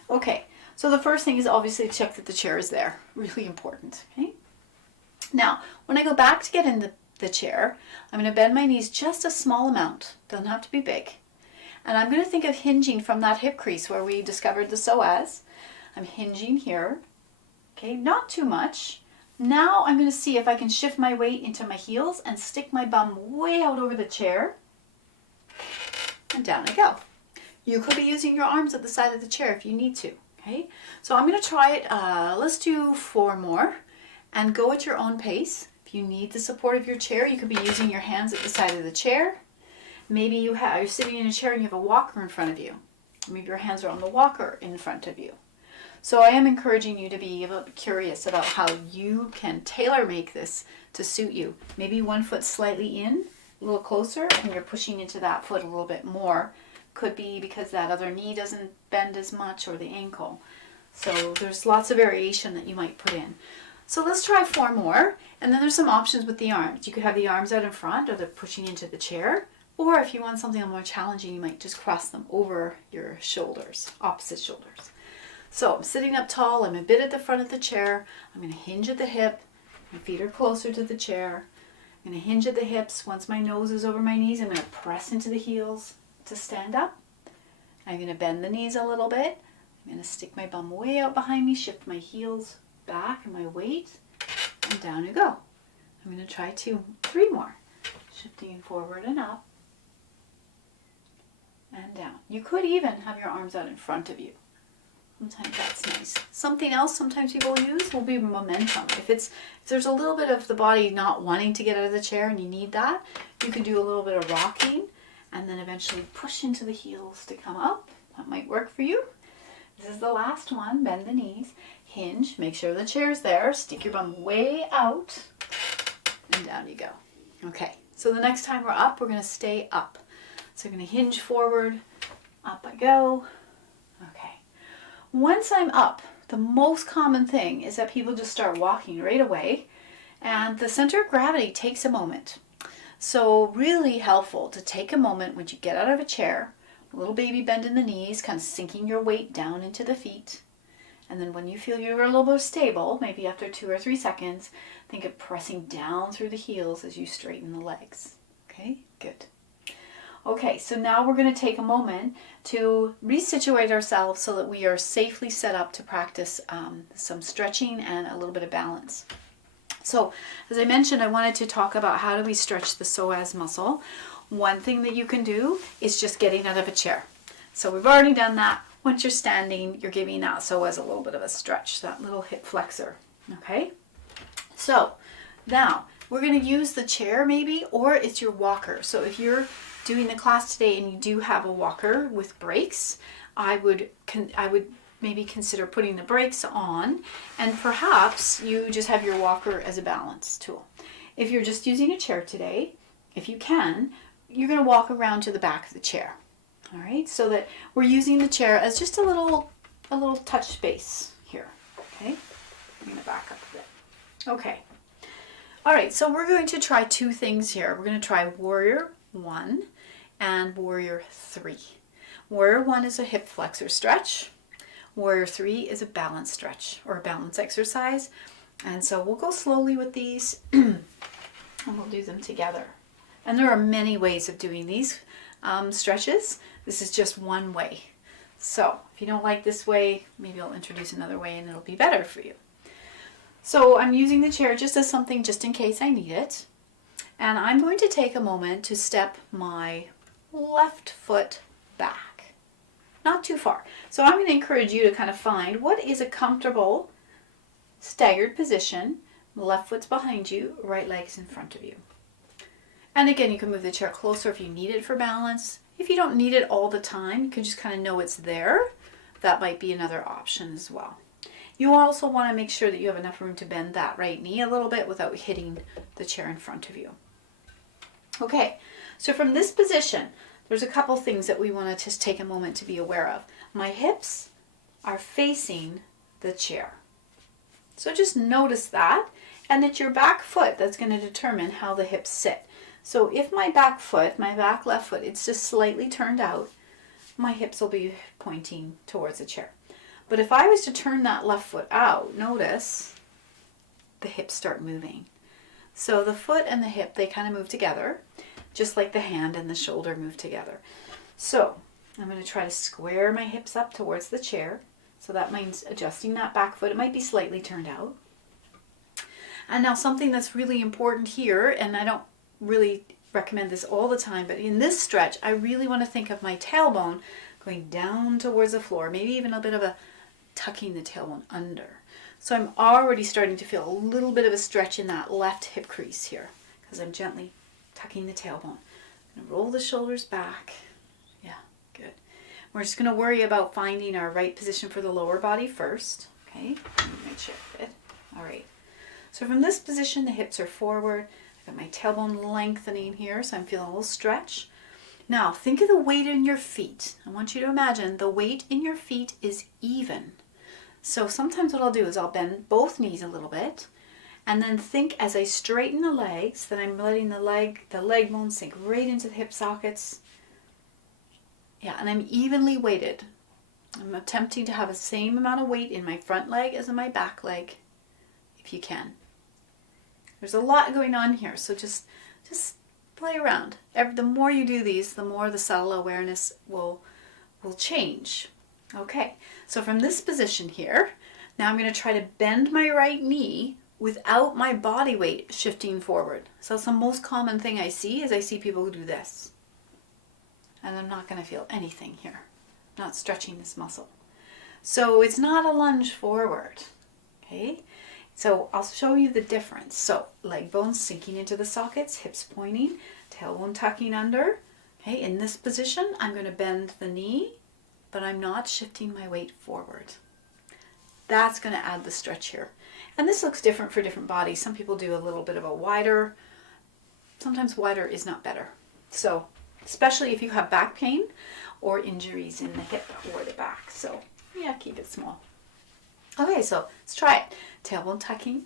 Okay, so the first thing is obviously check that the chair is there. Really important, okay? Now, when I go back to get in the chair, I'm going to bend my knees just a small amount. Doesn't have to be big. And I'm going to think of hinging from that hip crease where we discovered the psoas. I'm hinging here, okay? Not too much. Now I'm going to see if I can shift my weight into my heels and stick my bum way out over the chair. And down I go. You could be using your arms at the side of the chair if you need to, okay? So I'm going to try it. Let's do 4 more and go at your own pace. If you need the support of your chair, you could be using your hands at the side of the chair. Maybe you're sitting in a chair and you have a walker in front of you. Maybe your hands are on the walker in front of you. So I am encouraging you to be a bit curious about how you can tailor make this to suit you. Maybe one foot slightly in, a little closer, and you're pushing into that foot a little bit more. Could be because that other knee doesn't bend as much, or the ankle. So there's lots of variation that you might put in. So let's try 4 more, and then there's some options with the arms. You could have the arms out in front, or they're pushing into the chair, or if you want something more challenging, you might just cross them over your shoulders, opposite shoulders. So I'm sitting up tall, I'm a bit at the front of the chair, I'm going to hinge at the hip, my feet are closer to the chair, I'm going to hinge at the hips. Once my nose is over my knees, I'm going to press into the heels to stand up. I'm going to bend the knees a little bit. I'm going to stick my bum way out behind me, shift my heels back and my weight, and down I go. I'm going to try 3 more. Shifting forward and up, and down. You could even have your arms out in front of you. Sometimes that's nice. Something else sometimes people use will be momentum. If there's a little bit of the body not wanting to get out of the chair and you need that, you can do a little bit of rocking and then eventually push into the heels to come up. That might work for you. This is the last one. Bend the knees, hinge, make sure the chair's there, stick your bum way out, and down you go. Okay, so the next time we're up, we're going to stay up. So I'm going to hinge forward, up I go. Okay. Once I'm up, the most common thing is that people just start walking right away, and the center of gravity takes a moment. So really helpful to take a moment when you get out of a chair, a little baby bend in the knees, kind of sinking your weight down into the feet. And then when you feel you're a little bit stable, maybe after 2 or 3 seconds, think of pressing down through the heels as you straighten the legs. Okay, good. Okay, so now we're going to take a moment to resituate ourselves so that we are safely set up to practice some stretching and a little bit of balance. So, as I mentioned, I wanted to talk about how do we stretch the psoas muscle. One thing that you can do is just getting out of a chair. So we've already done that. Once you're standing, you're giving that psoas a little bit of a stretch, that little hip flexor. Okay? So, now we're going to use the chair maybe, or it's your walker. So if you're doing the class today and you do have a walker with brakes, I would maybe consider putting the brakes on, and perhaps you just have your walker as a balance tool. If you're just using a chair today, if you can, you're going to walk around to the back of the chair. All right, so that we're using the chair as just a little touch space here. Okay, I'm going to back up a bit. Okay. All right, so we're going to try 2 things here. We're going to try Warrior 1 and Warrior 3. Warrior 1 is a hip flexor stretch. Warrior 3 is a balance stretch or a balance exercise. And so we'll go slowly with these and we'll do them together. And there are many ways of doing these stretches. This is just one way. So if you don't like this way, maybe I'll introduce another way and it'll be better for you. So I'm using the chair just as something just in case I need it. And I'm going to take a moment to step my left foot back. Not too far. So I'm going to encourage you to kind of find what is a comfortable staggered position. The left foot's behind you, right leg's in front of you. And again, you can move the chair closer if you need it for balance. If you don't need it all the time, you can just kind of know it's there. That might be another option as well. You also want to make sure that you have enough room to bend that right knee a little bit without hitting the chair in front of you. Okay, so from this position, there's a couple things that we want to just take a moment to be aware of. My hips are facing the chair. So just notice that, and it's your back foot that's going to determine how the hips sit. So if my back foot, my back left foot, it's just slightly turned out, my hips will be pointing towards the chair. But if I was to turn that left foot out, notice the hips start moving. So the foot and the hip, they kind of move together, just like the hand and the shoulder move together. So I'm going to try to square my hips up towards the chair. So that means adjusting that back foot. It might be slightly turned out. And now something that's really important here, and I don't really recommend this all the time, but in this stretch, I really want to think of my tailbone going down towards the floor, maybe even a bit of a tucking the tailbone under. So I'm already starting to feel a little bit of a stretch in that left hip crease here because I'm gently tucking the tailbone. I'm going to roll the shoulders back. Yeah, good. We're just going to worry about finding our right position for the lower body first. Okay, make sure it fit. All right. So from this position, the hips are forward. I've got my tailbone lengthening here, so I'm feeling a little stretch. Now, think of the weight in your feet. I want you to imagine the weight in your feet is even. So sometimes what I'll do is I'll bend both knees a little bit, and then think as I straighten the legs that I'm letting the leg bone sink right into the hip sockets. Yeah, and I'm evenly weighted. I'm attempting to have the same amount of weight in my front leg as in my back leg, if you can. There's a lot going on here, so just play around. The more you do these, the more the subtle awareness will change. Okay, so from this position here, now I'm going to try to bend my right knee without my body weight shifting forward. So that's the most common thing I see is I see people who do this. And I'm not going to feel anything here. I'm not stretching this muscle. So it's not a lunge forward. Okay, so I'll show you the difference. So leg bones sinking into the sockets, hips pointing, tailbone tucking under. Okay, in this position, I'm going to bend the knee, but I'm not shifting my weight forward. That's going to add the stretch here. And this looks different for different bodies. Some people do a little bit of a wider. Sometimes wider is not better. So, especially if you have back pain or injuries in the hip or the back. So, yeah, keep it small. Okay, so let's try it. Tailbone tucking,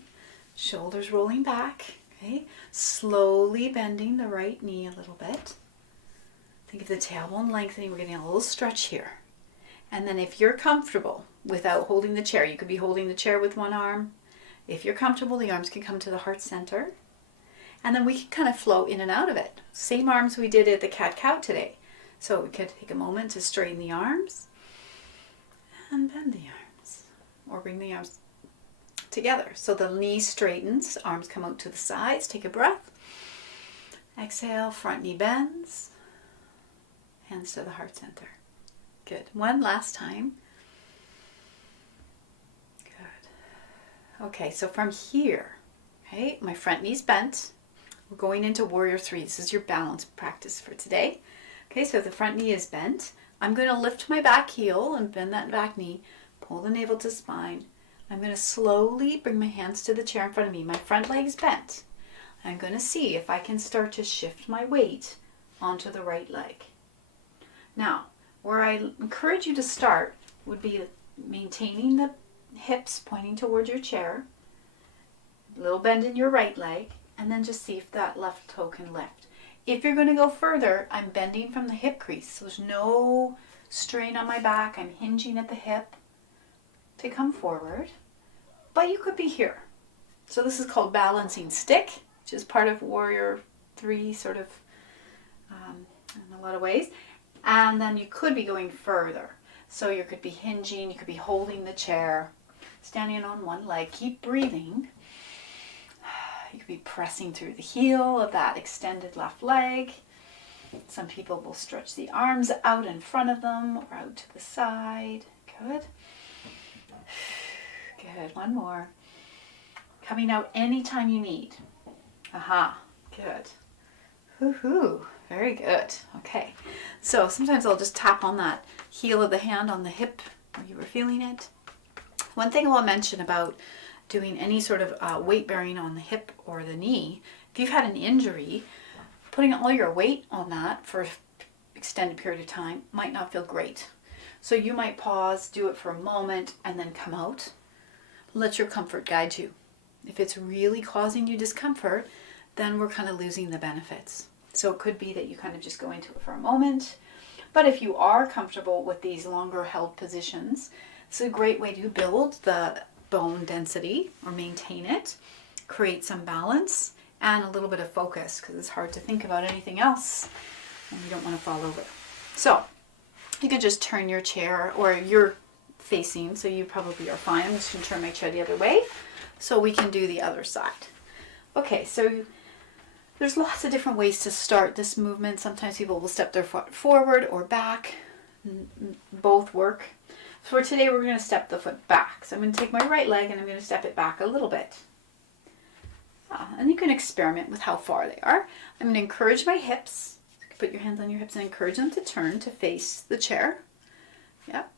shoulders rolling back. Okay, slowly bending the right knee a little bit. Think of the tailbone lengthening. We're getting a little stretch here. And then if you're comfortable without holding the chair, you could be holding the chair with one arm. If you're comfortable, the arms can come to the heart center. And then we can kind of flow in and out of it. Same arms we did at the cat-cow today. So we could take a moment to straighten the arms and bend the arms. Or bring the arms together. So the knee straightens, arms come out to the sides. Take a breath. Exhale, front knee bends. Hands to the heart center. Good. One last time. Good. Okay, so from here, okay, my front knee's bent. We're going into Warrior 3. This is your balance practice for today. Okay, so the front knee is bent. I'm going to lift my back heel and bend that back knee. Pull the navel to spine. I'm going to slowly bring my hands to the chair in front of me. My front leg's bent. I'm going to see if I can start to shift my weight onto the right leg. Now, where I encourage you to start would be maintaining the hips pointing towards your chair, a little bend in your right leg, and then just see if that left toe can lift. If you're going to go further, I'm bending from the hip crease. So there's no strain on my back. I'm hinging at the hip to come forward. But you could be here. So this is called balancing stick, which is part of Warrior 3 sort of in a lot of ways. And then you could be going further. So you could be hinging, you could be holding the chair, standing on one leg. Keep breathing. You could be pressing through the heel of that extended left leg. Some people will stretch the arms out in front of them or out to the side. Good. Good. One more. Coming out anytime you need. Aha. Good. Woohoo. Very good. Okay. So sometimes I'll just tap on that heel of the hand on the hip where you were feeling it. One thing I will mention about doing any sort of weight bearing on the hip or the knee, if you've had an injury, putting all your weight on that for an extended period of time might not feel great. So you might pause, do it for a moment, and then come out. Let your comfort guide you. If it's really causing you discomfort, then we're kind of losing the benefits. So it could be that you kind of just go into it for a moment. But if you are comfortable with these longer held positions, it's a great way to build the bone density or maintain it, create some balance and a little bit of focus, because it's hard to think about anything else and you don't want to fall over. So you could just turn your chair, or you're facing, so you probably are fine. I'm just going to turn my chair the other way so we can do the other side. Okay, so there's lots of different ways to start this movement. Sometimes people will step their foot forward or back. Both work. For today, we're going to step the foot back. So I'm going to take my right leg and I'm going to step it back a little bit. And you can experiment with how far they are. I'm going to encourage my hips. Put your hands on your hips and encourage them to turn to face the chair. Yep.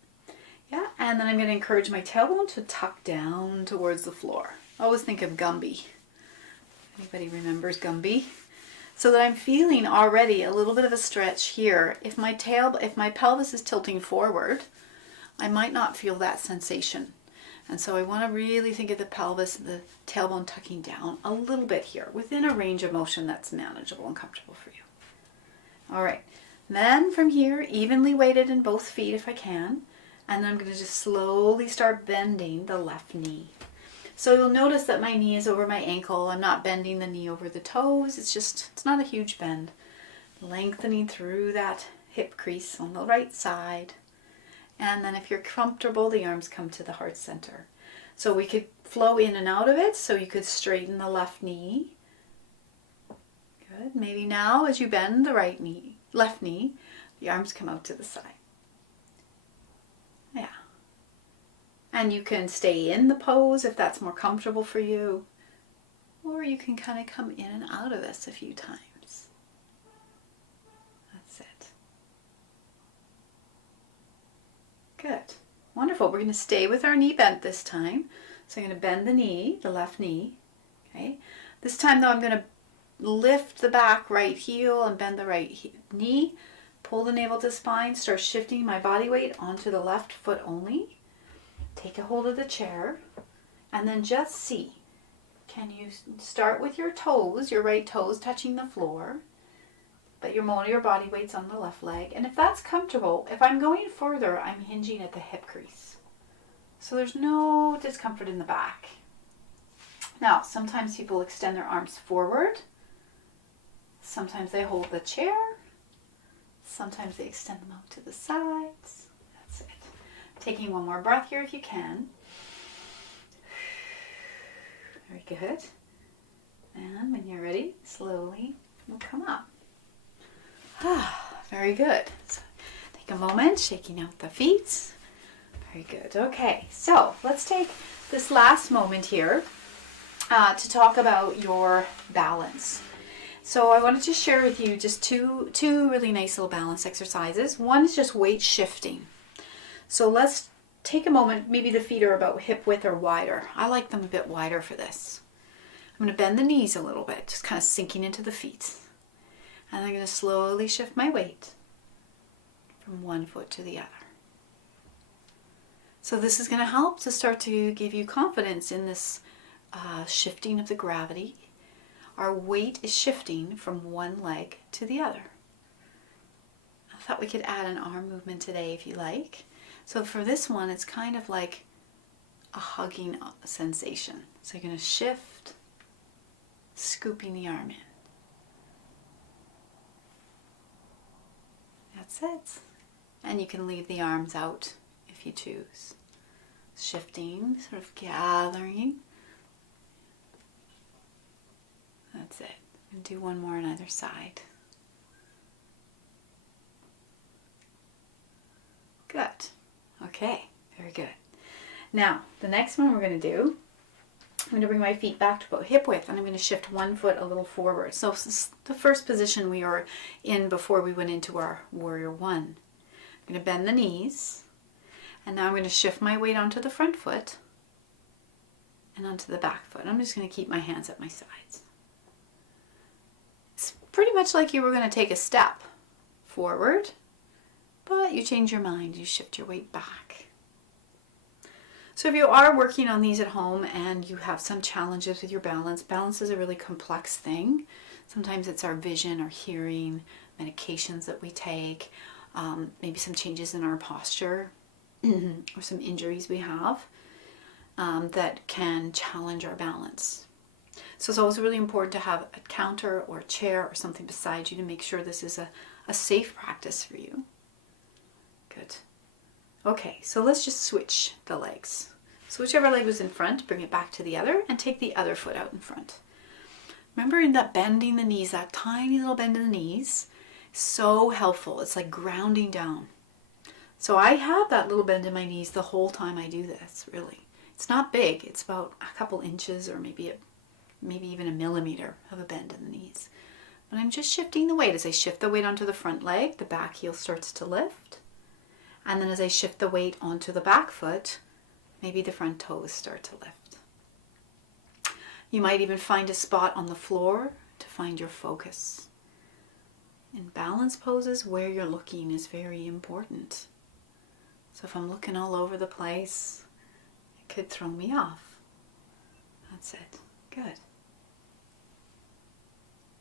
Yeah. And then I'm going to encourage my tailbone to tuck down towards the floor. I always think of Gumby. Anybody remembers Gumby? So that I'm feeling already a little bit of a stretch here. If my pelvis is tilting forward, I might not feel that sensation. And so I want to really think of the pelvis and the tailbone tucking down a little bit here within a range of motion that's manageable and comfortable for you. All right. Then from here, evenly weighted in both feet if I can. And then I'm going to just slowly start bending the left knee. So you'll notice that my knee is over my ankle. I'm not bending the knee over the toes. It's not a huge bend. Lengthening through that hip crease on the right side. And then if you're comfortable, the arms come to the heart center. So we could flow in and out of it. So you could straighten the left knee. Good. Maybe now as you bend the left knee, the arms come out to the side. Yeah. And you can stay in the pose if that's more comfortable for you. Or you can kind of come in and out of this a few times. That's it. Good. Wonderful. We're going to stay with our knee bent this time. So I'm going to bend the knee, the left knee. Okay. This time though, I'm going to lift the back right heel and bend the right knee. Pull the navel to spine. Start shifting my body weight onto the left foot only. Take a hold of the chair. And then just see. can you start with your toes, your right toes touching the floor, but your body weight's on the left leg. And if that's comfortable, if I'm going further, I'm hinging at the hip crease. So there's no discomfort in the back. Now, sometimes people extend their arms forward. Sometimes they hold the chair. Sometimes they extend them out to the sides. That's it. Taking one more breath here if you can. Very good. And when you're ready, slowly we'll come up. Very good. So take a moment, shaking out the feet. Very good. Okay, so let's take this last moment here to talk about your balance. So I wanted to share with you just two really nice little balance exercises. One is just weight shifting. So let's take a moment. Maybe the feet are about hip width or wider. I like them a bit wider for this. I'm going to bend the knees a little bit, just kind of sinking into the feet. And I'm going to slowly shift my weight from one foot to the other. So this is going to help to start to give you confidence in this shifting of the gravity. Our weight is shifting from one leg to the other. I thought we could add an arm movement today if you like. So for this one, it's kind of like a hugging sensation. So you're going to shift, scooping the arm in. That's it. And you can leave the arms out if you choose. Shifting, sort of gathering. That's it. And do one more on either side. Good. Okay, very good. Now, the next one we're going to do, I'm going to bring my feet back to about hip width, and I'm going to shift one foot a little forward. So this is the first position we were in before we went into our Warrior One. I'm going to bend the knees, and now I'm going to shift my weight onto the front foot and onto the back foot. I'm just going to keep my hands at my sides. It's pretty much like you were going to take a step forward, but you change your mind, you shift your weight back. So if you are working on these at home and you have some challenges with your balance, balance is a really complex thing. Sometimes it's our vision, our hearing, medications that we take, maybe some changes in our posture or some injuries we have that can challenge our balance. So it's always really important to have a counter or a chair or something beside you to make sure this is a safe practice for you. Good. Okay, so let's just switch the legs. So whichever leg was in front, bring it back to the other and take the other foot out in front. Remember in that bending the knees, that tiny little bend in the knees, so helpful. It's like grounding down. So I have that little bend in my knees the whole time I do this, really. It's not big. It's about a couple inches or maybe even a millimeter of a bend in the knees. But I'm just shifting the weight. As I shift the weight onto the front leg, the back heel starts to lift. And then as I shift the weight onto the back foot, maybe the front toes start to lift. You might even find a spot on the floor to find your focus. In balance poses, where you're looking is very important. So if I'm looking all over the place, it could throw me off. That's it. Good.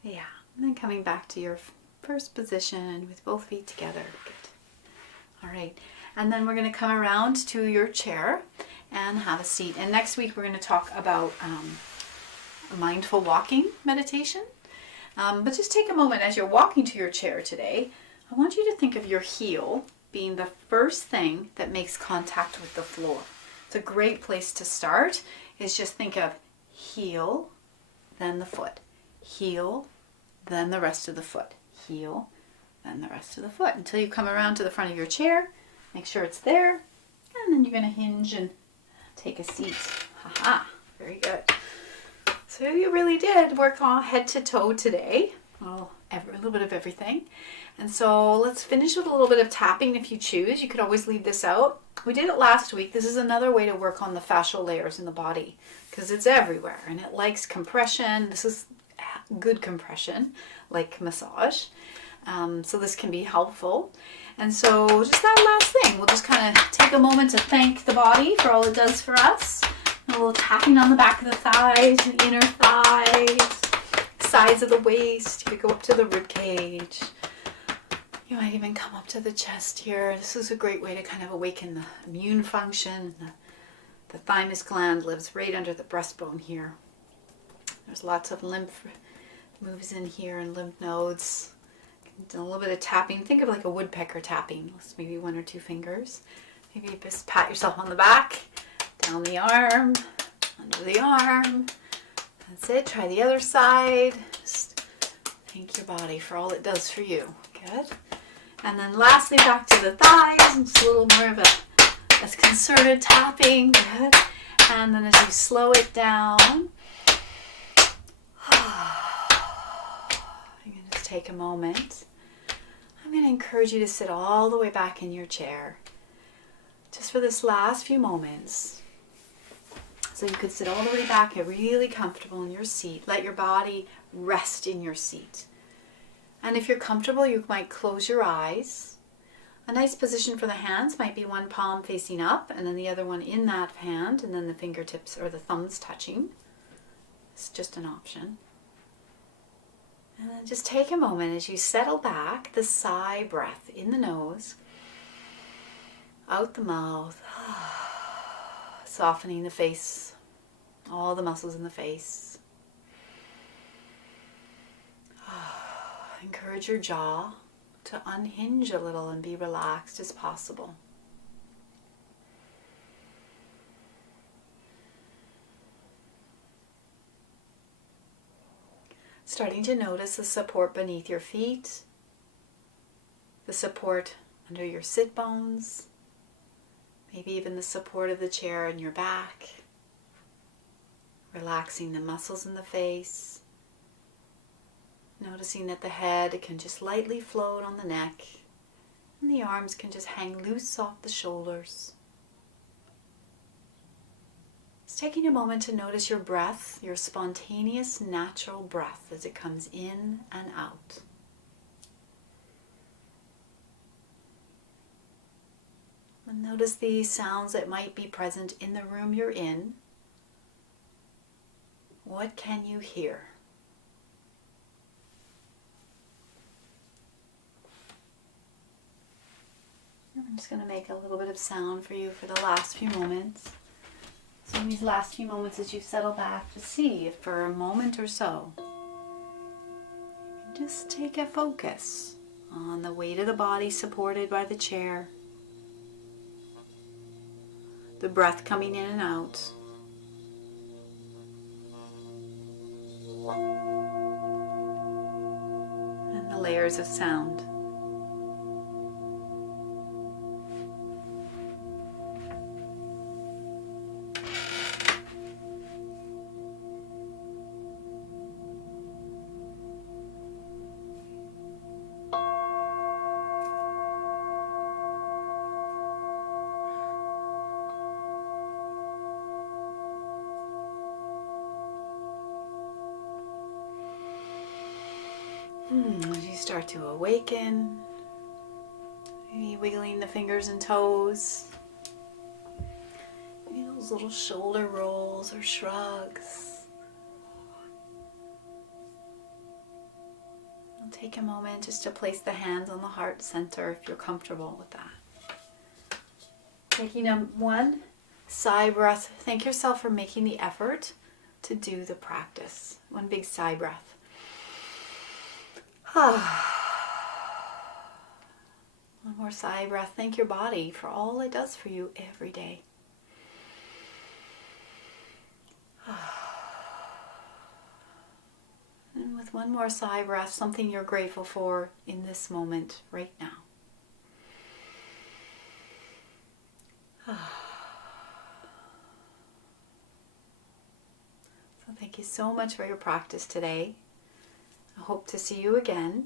Yeah. And then coming back to your first position with both feet together. Good. All right, and then we're going to come around to your chair and have a seat. And next week we're going to talk about a mindful walking meditation. But just take a moment as you're walking to your chair today. I want you to think of your heel being the first thing that makes contact with the floor. It's a great place to start, is just think of heel, then the foot. Heel, then the rest of the foot. Heel, then the rest of the foot, until you come around to the front of your chair. Make sure it's there, and then you're going to hinge and take a seat. Haha, very good. So you really did work on head to toe today. Well, a little bit of everything. And so let's finish with a little bit of tapping if you choose. You could always leave this out. We did it last week. This is another way to work on the fascial layers in the body because it's everywhere and it likes compression. This is good compression, like massage. So this can be helpful. And so just that last thing, we'll just kind of take a moment to thank the body for all it does for us. A little tapping on the back of the thighs, the inner thighs, sides of the waist. You could go up to the rib cage. You might even come up to the chest here. This is a great way to kind of awaken the immune function. The thymus gland lives right under the breastbone here. There's lots of lymph moves in here and lymph nodes. A little bit of tapping. Think of like a woodpecker tapping. Maybe 1 or 2 fingers. Maybe just pat yourself on the back, down the arm, under the arm. That's it. Try the other side. Just thank your body for all it does for you. Good. And then lastly, back to the thighs. And just a little more of a concerted tapping. Good. And then as you slow it down, you're going to just take a moment. I'm going to encourage you to sit all the way back in your chair just for this last few moments. So you could sit all the way back and really comfortable in your seat. Let your body rest in your seat. And if you're comfortable, you might close your eyes. A nice position for the hands might be one palm facing up and then the other one in that hand and then the fingertips or the thumbs touching. It's just an option. And then just take a moment as you settle back, the sigh breath in the nose, out the mouth, softening the face, all the muscles in the face. Encourage your jaw to unhinge a little and be relaxed as possible. Starting to notice the support beneath your feet, the support under your sit bones, maybe even the support of the chair in your back, relaxing the muscles in the face, noticing that the head can just lightly float on the neck and the arms can just hang loose off the shoulders. Just taking a moment to notice your breath, your spontaneous natural breath as it comes in and out. And notice the sounds that might be present in the room you're in. What can you hear? I'm just going to make a little bit of sound for you for the last few moments. So in these last few moments as you settle back, to see if for a moment or so, just take a focus on the weight of the body supported by the chair, the breath coming in and out, and the layers of sound. As you start to awaken, maybe wiggling the fingers and toes, maybe those little shoulder rolls or shrugs. I'll take a moment just to place the hands on the heart center if you're comfortable with that. Taking one sigh breath. Thank yourself for making the effort to do the practice. One big sigh breath. One more sigh breath. Thank your body for all it does for you every day. And with one more sigh breath, something you're grateful for in this moment right now. So thank you so much for your practice today. I hope to see you again.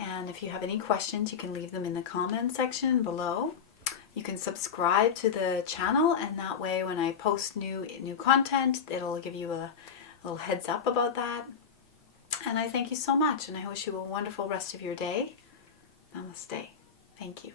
And if you have any questions, you can leave them in the comment section below. You can subscribe to the channel, and that way when I post new content, it'll give you a little heads up about that. And I thank you so much, and I wish you a wonderful rest of your day. Namaste. Thank you.